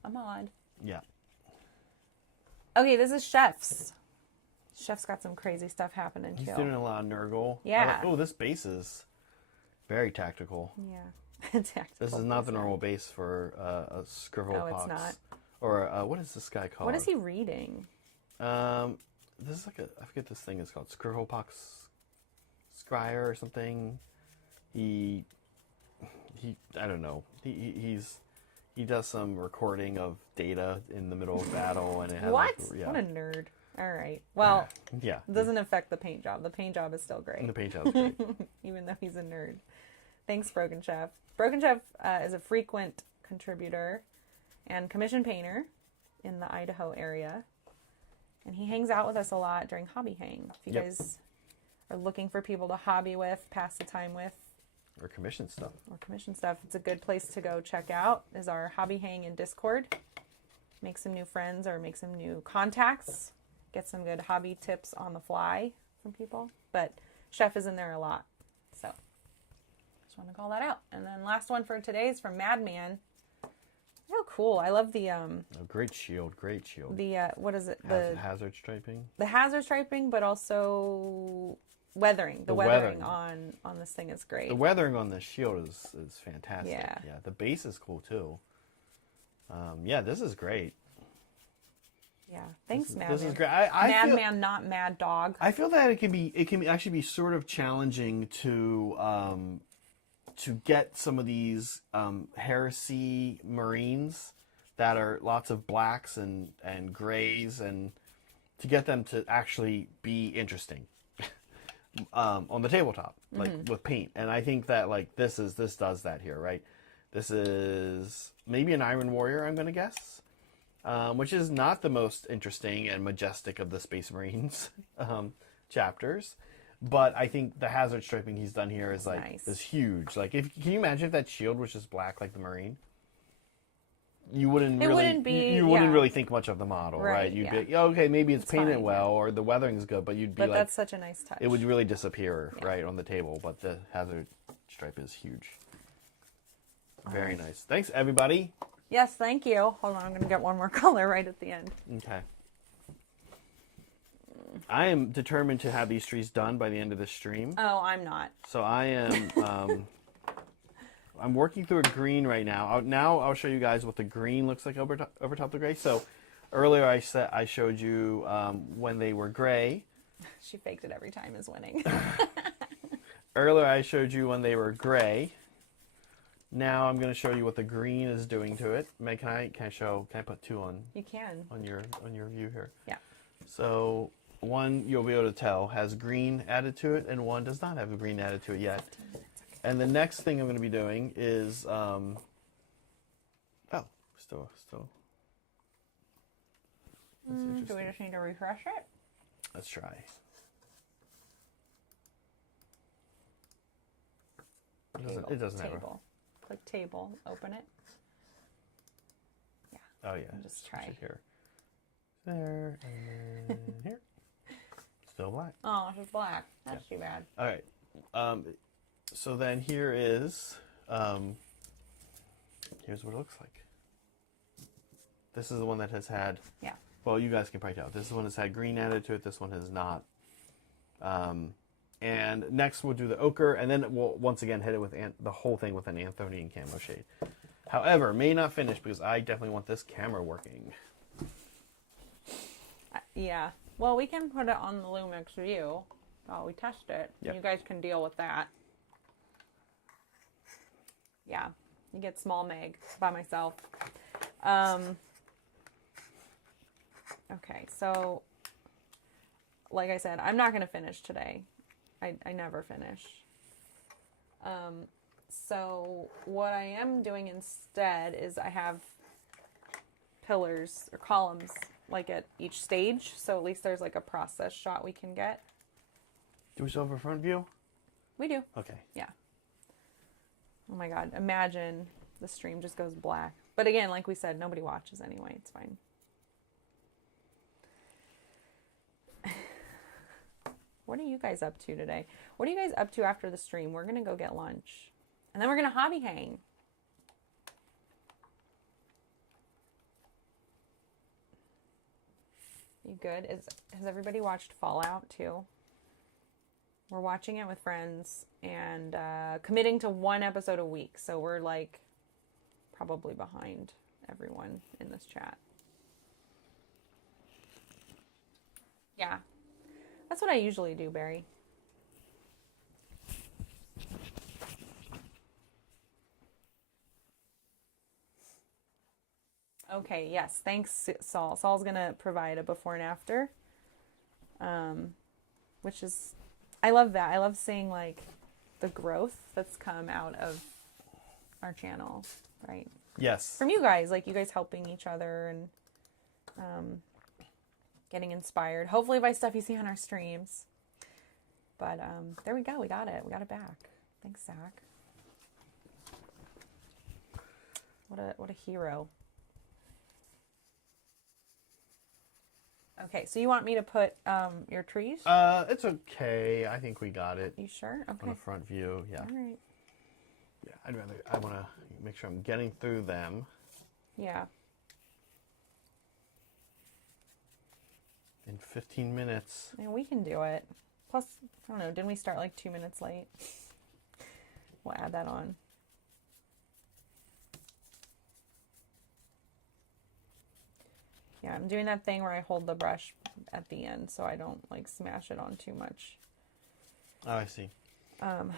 a mod. Yeah. Okay, this is Chef's. Chef's got some crazy stuff happening, too. He's doing a lot of Nurgle. Yeah. Oh, this base is very tactical. Yeah. This is not the normal base for a Scrivel Oh, Pox. it's not. Or what is this guy called? What is he reading? This is like I forget this thing is called. Scrivel Pox Scryer or something. He I don't know. He does some recording of data in the middle of battle, and it has What? Like, yeah. What a nerd. All right. Well, yeah. it doesn't affect the paint job. The paint job is still great. The paint job's great. Even though he's a nerd. Thanks, Broken Chef. Broken Chef is a frequent contributor and commission painter in the Idaho area. And he hangs out with us a lot during Hobby Hang. If you guys are looking for people to hobby with, pass the time with, Or commission stuff. it's a good place to go check out is our Hobby Hang in Discord. Make some new friends or make some new contacts. Get some good hobby tips on the fly from people. But Chef is in there a lot. So just want to call that out. And then last one for today is from Madman. Oh, cool. I love the Great shield. the what is it? The hazard striping. The hazard striping, but also weathering. The weathering on this thing is great. The weathering on the shield is fantastic. Yeah. The base is cool too. Yeah, this is great. Yeah. Thanks, Madman. This is great. I Madman, feel, not Mad Dog. I feel that it can actually be sort of challenging to get some of these heresy marines that are lots of blacks and grays, and to get them to actually be interesting on the tabletop, like with paint. And I think that like this does that here, right? This is maybe an Iron Warrior, I'm gonna guess, which is not the most interesting and majestic of the Space Marines chapters. But I think the hazard striping he's done here is like nice. Is huge. Like, can you imagine if that shield was just black like the Marine? You wouldn't really think much of the model, right? You'd be like, okay, maybe it's painted fine, well, or the weathering's good, but you'd be like, that's such a nice touch. it would really disappear right on the table. But the hazard stripe is huge. Very nice. Thanks, everybody. Yes, thank you. Hold on, I'm going to get one more color right at the end. Okay. I am determined to have these trees done by the end of this stream. Oh, I'm not. So I am. I'm working through a green right now. Now I'll show you guys what the green looks like over top the gray. So earlier I showed you when they were gray. She faked it every time is winning. Earlier I showed you when they were gray. Now I'm going to show you what the green is doing to it. Meg, can I put two on? You can. On your view here. Yeah. So one you'll be able to tell has green added to it, and one does not have a green added to it yet. And the next thing I'm going to be doing is still. Do we just need to refresh it? Let's try. It doesn't have a... Click table, open it. Yeah. Oh yeah. And just try. Here. There and here. Still black. Oh, it's black. That's too bad. All right. So then here is here's what it looks like. This is the one that has had. Yeah. Well, you guys can probably tell. This is the one that's had green added to it. This one has not. And next we'll do the ochre, and then we'll once again hit it with the whole thing with an Anthonian camo shade. However, may not finish because I definitely want this camera working. Yeah. Well, we can put it on the Lumix view while we test it. Yep. You guys can deal with that. Yeah. You get small Meg by myself. Okay, so like I said, I'm not going to finish today. I never finish. So what I am doing instead is I have pillars or columns like at each stage, so at least there's like a process shot we can get. Do we still have a front view? We do. Okay. Yeah. Oh my god, imagine the stream just goes black. But again, like we said, nobody watches anyway. It's fine. What are you guys up to today? What are you guys up to after the stream? We're going to go get lunch. And then we're going to hobby hang. You good? Has everybody watched Fallout 2? We're watching it with friends and committing to one episode a week. So we're like probably behind everyone in this chat. Yeah. That's what I usually do, Barry. Okay, yes. Thanks, Saul. Saul's going to provide a before and after. Which is, I love that. I love seeing like the growth that's come out of our channel, right? Yes. From you guys, like you guys helping each other and getting inspired. Hopefully by stuff you see on our streams. But there we go. We got it. We got it back. Thanks, Zach. What a hero. Okay, so you want me to put your trees? It's okay. I think we got it. You sure? Okay. On the front view, yeah. All right. Yeah, I want to make sure I'm getting through them. Yeah. In 15 minutes. And we can do it. Plus, I don't know, didn't we start like 2 minutes late? We'll add that on. Yeah, I'm doing that thing where I hold the brush at the end so I don't like smash it on too much. Oh, I see. And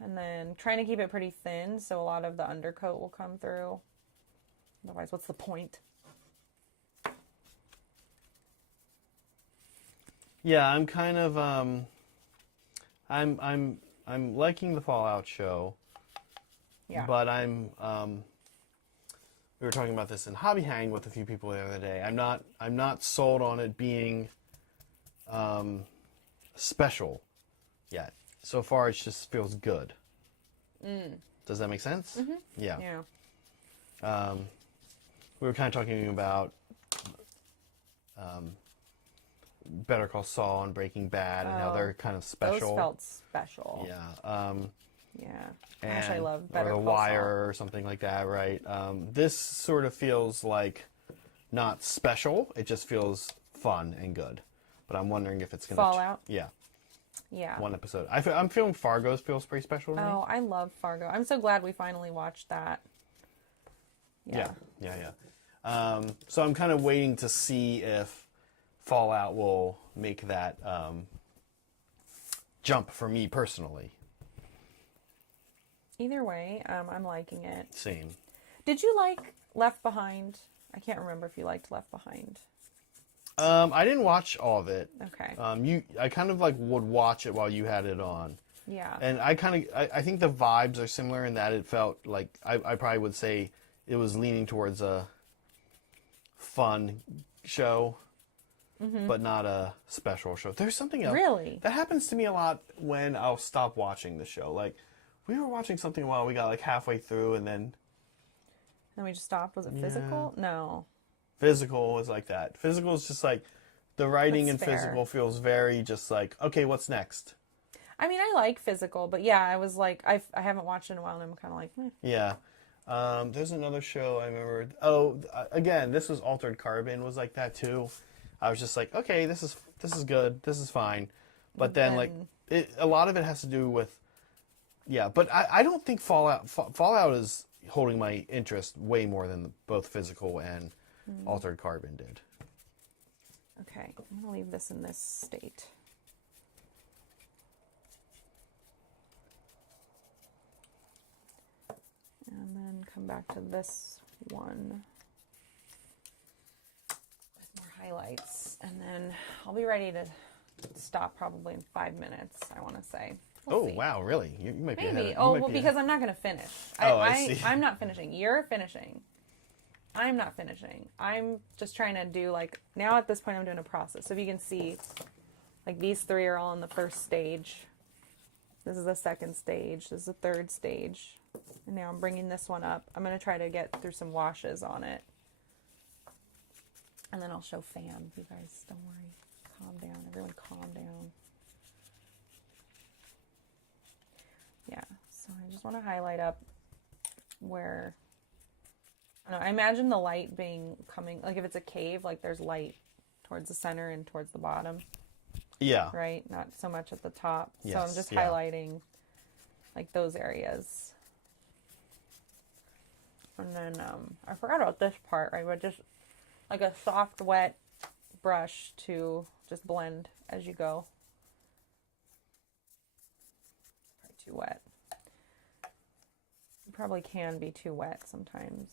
then trying to keep it pretty thin so a lot of the undercoat will come through. Otherwise, what's the point? Yeah, I'm kind of I'm liking the Fallout show. Yeah. But we were talking about this in Hobby Hang with a few people the other day. I'm not sold on it being special yet. So far, it just feels good. Does that make sense? Mm-hmm. Yeah. Yeah. We were kind of talking about Better Call Saul and Breaking Bad and how they're kind of special. Those felt special. Yeah. Yeah. Gosh, I love Better or Call The Wire Saul. or something like that, right? This sort of feels like not special. It just feels fun and good. But I'm wondering if it's going to... Fallout? Yeah. Yeah. One episode. I'm feeling Fargo's feels pretty special to me. Oh, I love Fargo. I'm so glad we finally watched that. Yeah. So I'm kind of waiting to see if Fallout will make that jump for me personally. Either way, I'm liking it. Same. Did you like Left Behind? I can't remember if you liked Left Behind. I didn't watch all of it. Okay. I kind of like would watch it while you had it on. Yeah. And I think the vibes are similar in that it felt like I probably would say it was leaning towards a fun show, but not a special show. There's something else. Really? That happens to me a lot when I'll stop watching the show. Like, we were watching something while we got like halfway through and then... Then we just stopped. Was it physical? No. Physical is like that. Physical is just like, the writing in That's fair. Physical feels very just like, okay, what's next? I mean, I like Physical, but yeah, I was like, I haven't watched it in a while, and I'm kind of like, Yeah. There's another show I remember. Oh, again, this was Altered Carbon was like that too. I was just like, okay, this is good. This is fine. But then like a lot of it has to do with, yeah. But I don't think Fallout is holding my interest way more than both physical and altered carbon did. Okay, I'm going to leave this in this state. And then come back to this one with more highlights. And then I'll be ready to stop probably in 5 minutes, I want to say. We'll see. Wow, really? You might be Maybe. ahead. Because I'm not going to finish. I see. I'm not finishing. You're finishing. I'm not finishing. I'm just trying to do, like, now at this point I'm doing a process. So if you can see, like, these 3 are all in the first stage. This is the second stage. This is the third stage. And now I'm bringing this one up. I'm going to try to get through some washes on it. And then I'll show Fam. You guys, don't worry. Calm down. Everyone calm down. Yeah, so I just want to highlight up where, I don't know, I imagine the light coming, like if it's a cave, like there's light towards the center and towards the bottom. Yeah. Right? Not so much at the top. Yes, So I'm just highlighting like those areas. And then I forgot about this part, right? But just like a soft, wet brush to just blend as you go. Too wet. It probably can be too wet sometimes.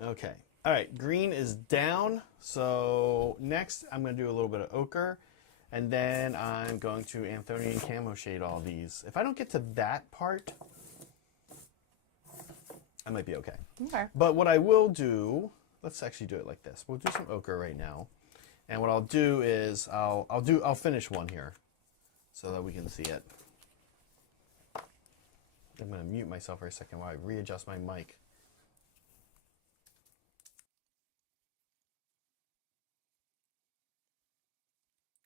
Okay. All right. Green is down. So next I'm going to do a little bit of ochre. And then I'm going to Anthonian camo shade all these. If I don't get to that part, I might be okay. Okay. But what I will do, let's actually do it like this. We'll do some ochre right now. And what I'll do is I'll finish one here, so that we can see it. I'm going to mute myself for a second while I readjust my mic.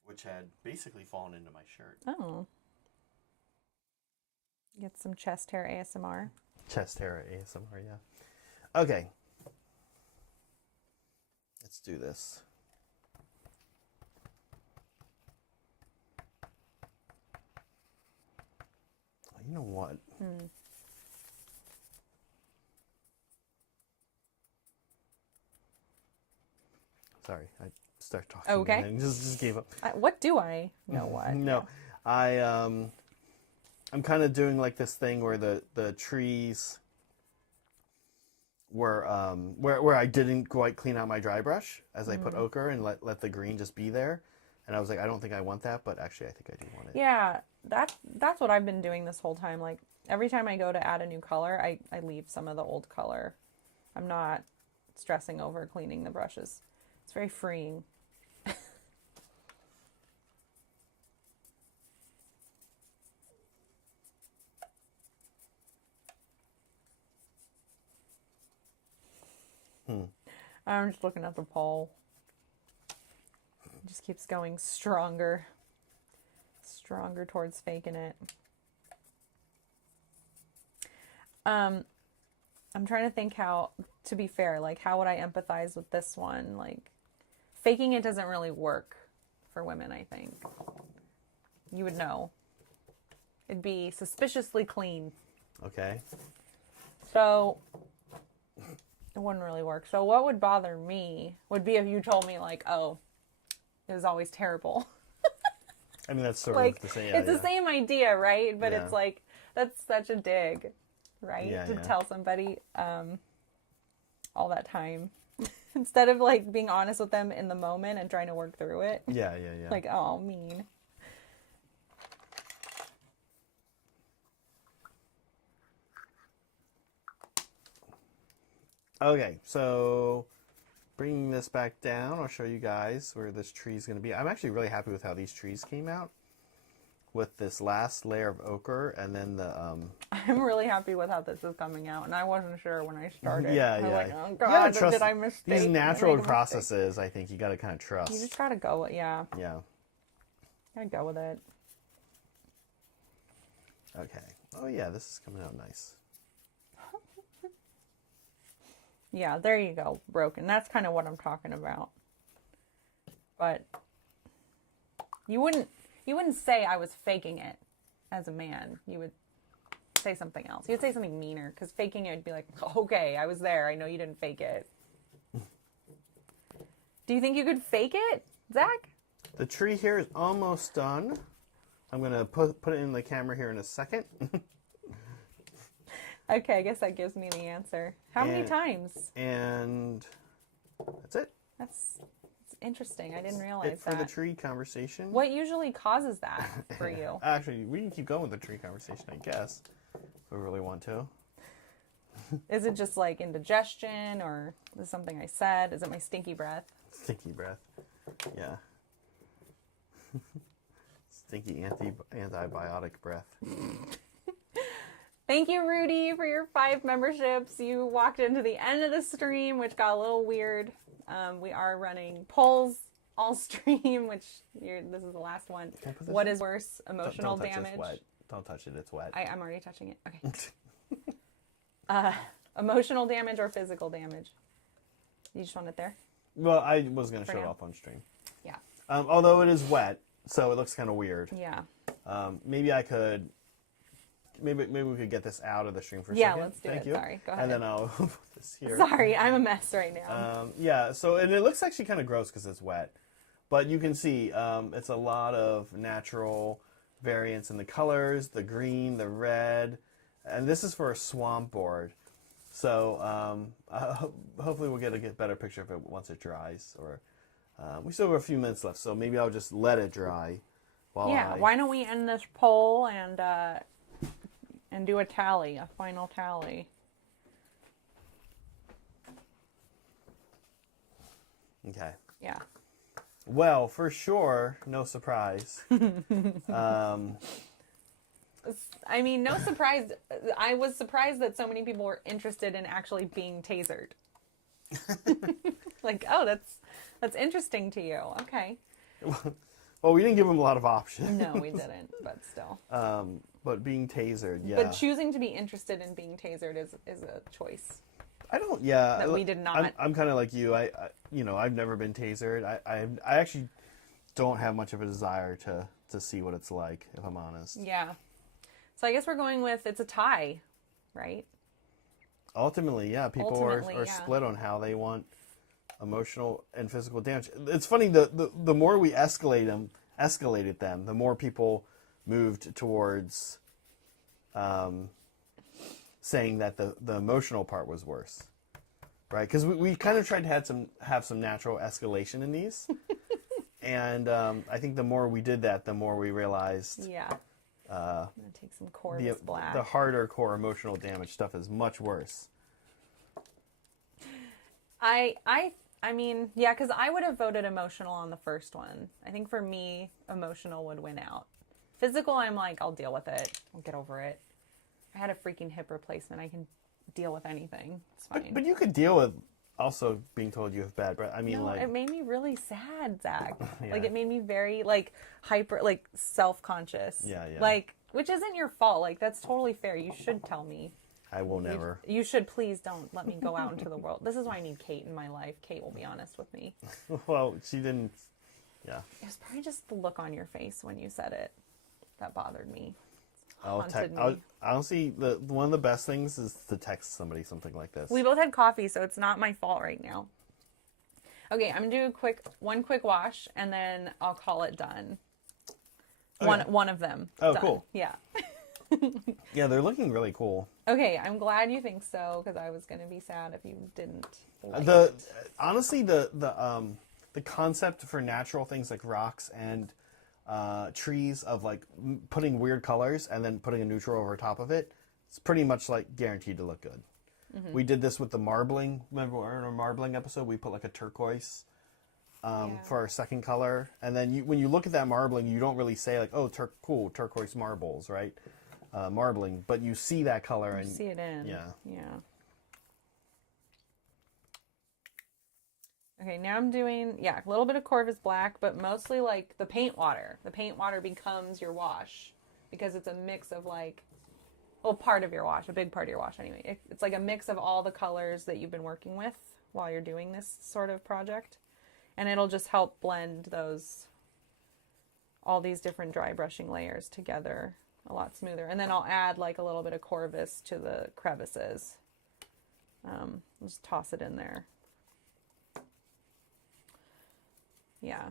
Which had basically fallen into my shirt. Oh. Get some chest hair ASMR. Chest hair ASMR, yeah. Okay. Let's do this. You know what? Sorry, I start talking. Okay. And just gave up. What do I know what? No, I'm kind of doing like this thing where the trees were where I didn't quite clean out my dry brush as I put ochre and let the green just be there. And I was like, I don't think I want that, but actually I think I do want it. Yeah, that's what I've been doing this whole time. Like every time I go to add a new color, I leave some of the old color. I'm not stressing over cleaning the brushes. It's very freeing. I'm just looking at the pole. It just keeps going stronger. Stronger towards faking it. I'm trying to think how, to be fair, like how would I empathize with this one? Like faking it doesn't really work for women, I think. You would know. It'd be suspiciously clean. Okay. So it wouldn't really work. So what would bother me would be if you told me like, oh, it was always terrible. I mean, that's sort Like, of the same. it's the same idea, right? But Yeah. it's like, that's such a dig, right? Yeah, to yeah. tell somebody all that time. Instead of like being honest with them in the moment and trying to work through it. Yeah. Like, oh, mean. Okay, so bringing this back down, I'll show you guys where this tree is going to be. I'm actually really happy with how these trees came out with this last layer of ochre and then the... I'm really happy with how this is coming out, and I wasn't sure when I started. Yeah, I was yeah. like, oh You gotta God, trust did I mistake? these natural make a mistake? processes, I think you got to kind of trust. You just gotta go with, yeah. Yeah. Gotta go with it. Okay. Oh, yeah, this is coming out nice. Yeah, there you go, broken. That's kind of what I'm talking about. But you wouldn't say I was faking it as a man. You would say something else. You'd say something meaner, because faking it would be like, okay, I was there. I know you didn't fake it. Do you think you could fake it, Zach? The tree here is almost done. I'm going to put it in the camera here in a second. Okay, I guess that gives me the answer. How many times? And that's it. That's interesting. I didn't realize for the tree conversation. What usually causes that for you? Actually, we can keep going with the tree conversation, I guess, if we really want to. Is it just like indigestion, or is it something I said? Is it my stinky breath? Stinky breath. Yeah. Stinky antibiotic breath. Thank you, Rudy, for your 5 memberships. You walked into the end of the stream, which got a little weird. We are running polls all stream, which this is the last one. What is worse, emotional don't touch damage? It's wet. Don't touch it. It's wet. I'm already touching it. Okay. Emotional damage or physical damage? You just want it there? Well, I was going to show it off on stream. Yeah. Although it is wet, so it looks kind of weird. Yeah. Maybe I could... Maybe we could get this out of the stream for a second. second. Yeah, let's do it. Sorry, go ahead. And then I'll put this here. Sorry, I'm a mess right now. Yeah, so, and it looks actually kind of gross because it's wet. But you can see it's a lot of natural variance in the colors, the green, the red. And this is for a swamp board. So hopefully we'll get a better picture of it once it dries. Or we still have a few minutes left, so maybe I'll just let it dry. Why don't we end this poll and do a tally, a final tally. Okay. Yeah. Well, for sure, no surprise. I mean, no surprise. I was surprised that so many people were interested in actually being tasered. Like, oh, that's interesting to you. Okay. Well, we didn't give them a lot of options. No, we didn't, but still. But being tasered, yeah. But choosing to be interested in being tasered is a choice. I don't, yeah. That we did not. I'm kind of like you. I've never been tasered. I actually don't have much of a desire to see what it's like, if I'm honest. Yeah. So I guess we're going with it's a tie, right? Ultimately, yeah. People are split on how they want emotional and physical damage. It's funny, the more we escalated them, the more people moved towards saying that the emotional part was worse, right? Because we kind of tried to have some natural escalation in these, and I think the more we did that, the more we realized, I'm gonna take some Corvus Black. The harder core emotional damage stuff is much worse. I mean, yeah, because I would have voted emotional on the first one. I think for me, emotional would win out. Physical, I'm like, I'll deal with it. I'll get over it. I had a freaking hip replacement. I can deal with anything. It's fine. But you could deal with also being told you have bad breath. I mean, no, like... it made me really sad, Zach. Yeah. Like, it made me very, like, hyper, like, self-conscious. Yeah. Like, which isn't your fault. Like, that's totally fair. You should tell me. I will never. You should please don't let me go out into the world. This is why I need Kate in my life. Kate will be honest with me. Well, she didn't. Yeah. It was probably just the look on your face when you said it that bothered me. Honestly, one of the best things is to text somebody something like this. We both had coffee, so it's not my fault right now. Okay, I'm gonna do one quick wash, and then I'll call it done. Okay. One of them. Oh, done. Cool. Yeah. Yeah, they're looking really cool. Okay, I'm glad you think so, because I was gonna be sad if you didn't. Like Honestly, the concept for natural things like rocks and trees of like putting weird colors and then putting a neutral over top of it, it's pretty much like guaranteed to look good. Mm-hmm. We did this with the marbling. Remember in our marbling episode, we put like a turquoise for our second color, and then when you look at that marbling, you don't really say like, oh, cool turquoise marbles, right? Marbling, but you see that color and see it in. Yeah. Okay, now I'm doing a little bit of Corvus Black, but mostly like the paint water. The paint water becomes your wash because it's a mix of like, well, part of your wash, a big part of your wash anyway. It's like a mix of all the colors that you've been working with while you're doing this sort of project, and it'll just help blend all these different dry brushing layers together a lot smoother. And then I'll add like a little bit of Corvus to the crevices. Just toss it in there. Yeah.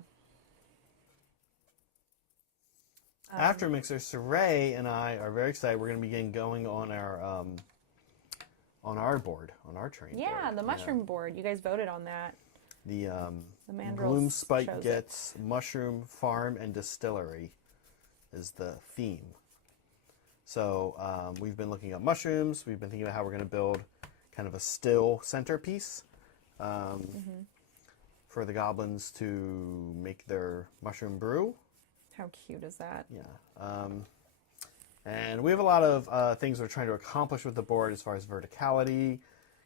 After Mixer, Saray and I are very excited. We're going to be getting going on our board, on our terrain board. Yeah, the mushroom board. You guys voted on that. The Mandrills Gloom Spike chose gets mushroom farm and distillery is the theme. So we've been looking at mushrooms. We've been thinking about how we're going to build kind of a still centerpiece for the goblins to make their mushroom brew. How cute is that? Yeah. And we have a lot of things we're trying to accomplish with the board as far as verticality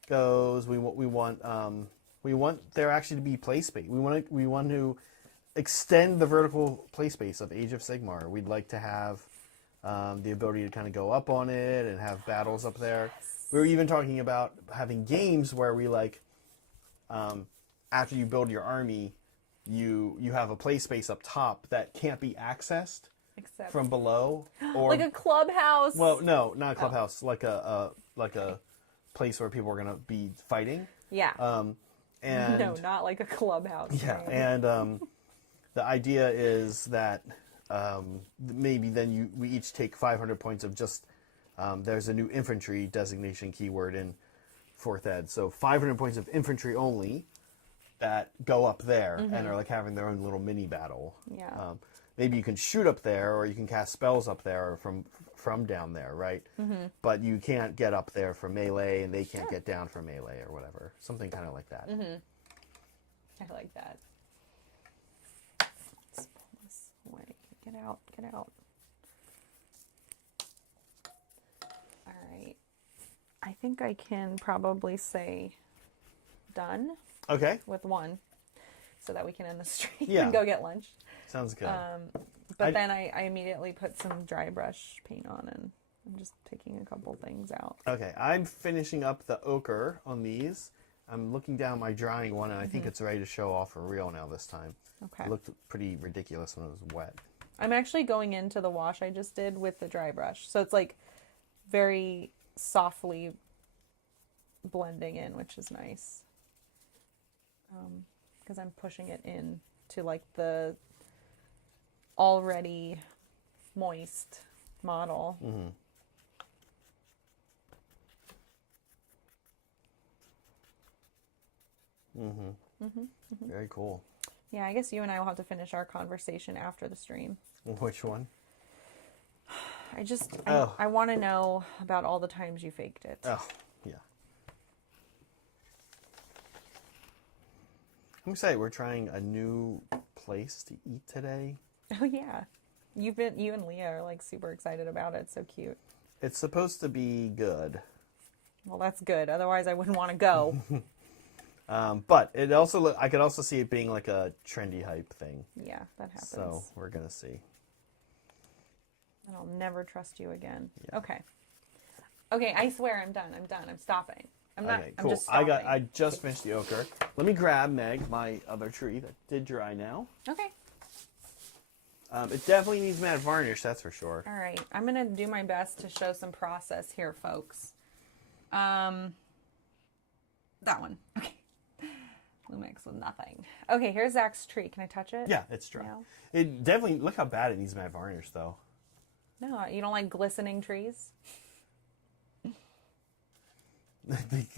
goes. We want there actually to be play space. We want to extend the vertical play space of Age of Sigmar. We'd like to have the ability to kind of go up on it and have battles up there. Yes. We were even talking about having games where we after you build your army, you have a play space up top that can't be accessed except from below, or like a clubhouse. Well, no, not a clubhouse. Like a place where people are gonna be fighting. Yeah. And no, not like a clubhouse. Yeah, and the idea is that maybe then we each take 500 points of just there's a new infantry designation keyword in 4th ed, so 500 points of infantry only that go up there and are like having their own little mini battle. Yeah. Maybe you can shoot up there, or you can cast spells up there, or from down there, right? But you can't get up there for melee, and they can't get down for melee or whatever. Something kind of like that. I like that. Let's pull this away. Get out. Get out. All right. I think I can probably say done. Okay. With one, so that we can end the stream Yeah. and go get lunch. Sounds good. But then I immediately put some dry brush paint on, and I'm just taking a couple things out. Okay, I'm finishing up the ochre on these. I'm looking down my drying one, and I think it's ready to show off for real now this time. Okay. It looked pretty ridiculous when it was wet. I'm actually going into the wash I just did with the dry brush. So it's like very softly blending in, which is nice. Because I'm pushing it in to like the already moist model. Very cool. Yeah, I guess you and I will have to finish our conversation after the stream. Which one? I want to know about all the times you faked it. Oh, yeah. I'm excited. We're trying a new place to eat today. Oh yeah, you and Leah are like super excited about it. So cute. It's supposed to be good. Well, that's good. Otherwise, I wouldn't want to go. But it also I could also see it being like a trendy hype thing. Yeah, that happens. So we're gonna see. And I'll never trust you again. Yeah. Okay. Okay, I swear I'm done. I'm stopping. I'm not. Okay, I'm cool. just stopping. I just finished the ochre. Let me grab, Meg, my other tree that did dry now. Okay. It definitely needs matte varnish, that's for sure. All right. I'm going to do my best to show some process here, folks. That one. Okay. Lumix with nothing. Okay, here's Zach's tree. Can I touch it? Yeah, it's dry. No? It definitely, look how bad it needs matte varnish, though. No, you don't like glistening trees?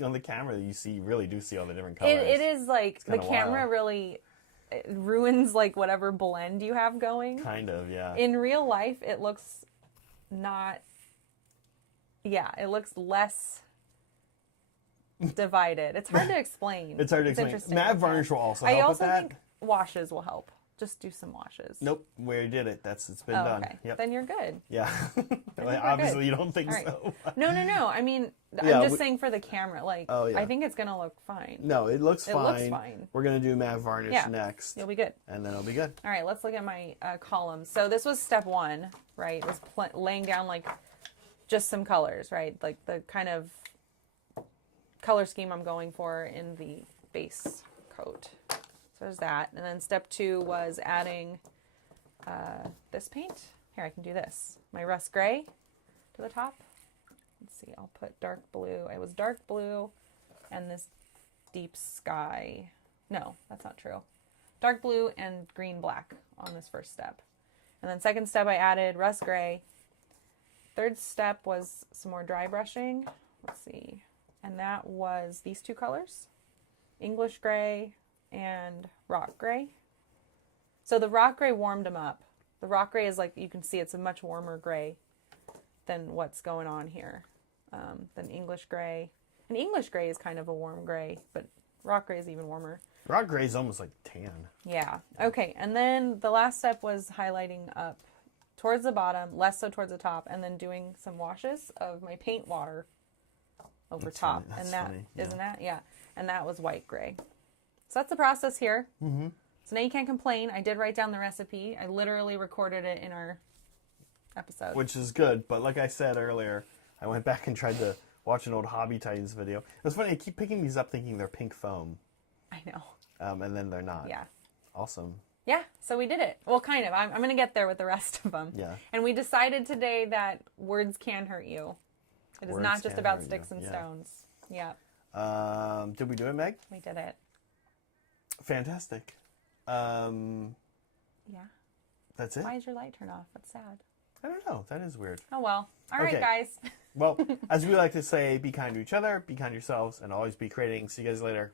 On the camera, you really do see all the different colors. It is like, the camera wild. Really ruins like whatever blend you have going. Kind of, yeah. In real life, it looks not... Yeah, it looks less divided. It's hard to explain. It's hard to explain. Interesting. Matte varnish will also help with that. I also think washes will help. Just do some washes. Nope, we already did it. It's been done. Okay. Yep. Then you're good. Yeah. we're Obviously, good. you don't think All right. so. No. I mean, Yeah, I'm just saying for the camera. Like, Oh, yeah. I think it's gonna look fine. No, it looks fine. It looks fine. We're going to do matte varnish next. You'll be good. And then it'll be good. All right, let's look at my columns. So this was step one, right? Was laying down like just some colors, right? Like the kind of color scheme I'm going for in the base coat. So there's that. And then step two was adding this paint, Here, I can do this. My rust gray to the top. Let's see, I'll put dark blue. It was dark blue and this deep sky. No, that's not true. Dark blue and green black on this first step. And then second step I added rust gray. Third step was some more dry brushing. Let's see. And that was these two colors. English gray and rock gray. So the rock gray warmed them up. The rock gray is like, you can see it's a much warmer gray than what's going on here. Than English gray. And English gray is kind of a warm gray, but rock gray is even warmer. Rock gray is almost like tan. Yeah. Okay. And then the last step was highlighting up towards the bottom, less so towards the top, and then doing some washes of my paint water over That's top. funny. That's and that, funny. Yeah. isn't that? Yeah. And that was white gray. So that's the process here. Mm-hmm. So now you can't complain. I did write down the recipe. I literally recorded it in our episode. Which is good, but like I said earlier, I went back and tried to watch an old Hobby Titans video. It was funny, I keep picking these up thinking they're pink foam. I know. And then they're not. Yeah. Awesome. Yeah, so we did it. Well, kind of. I'm going to get there with the rest of them. Yeah. And we decided today that words can hurt you. It is Words not just can about hurt sticks you. and Yeah. stones. Yeah, Did we do it, Meg? we did it. Fantastic. Yeah. That's it? Why is your light turned off? That's sad. I don't know. That is weird. Oh, well. All right, Okay. guys. Well, as we like to say, be kind to each other, be kind to yourselves, and always be creating. See you guys later.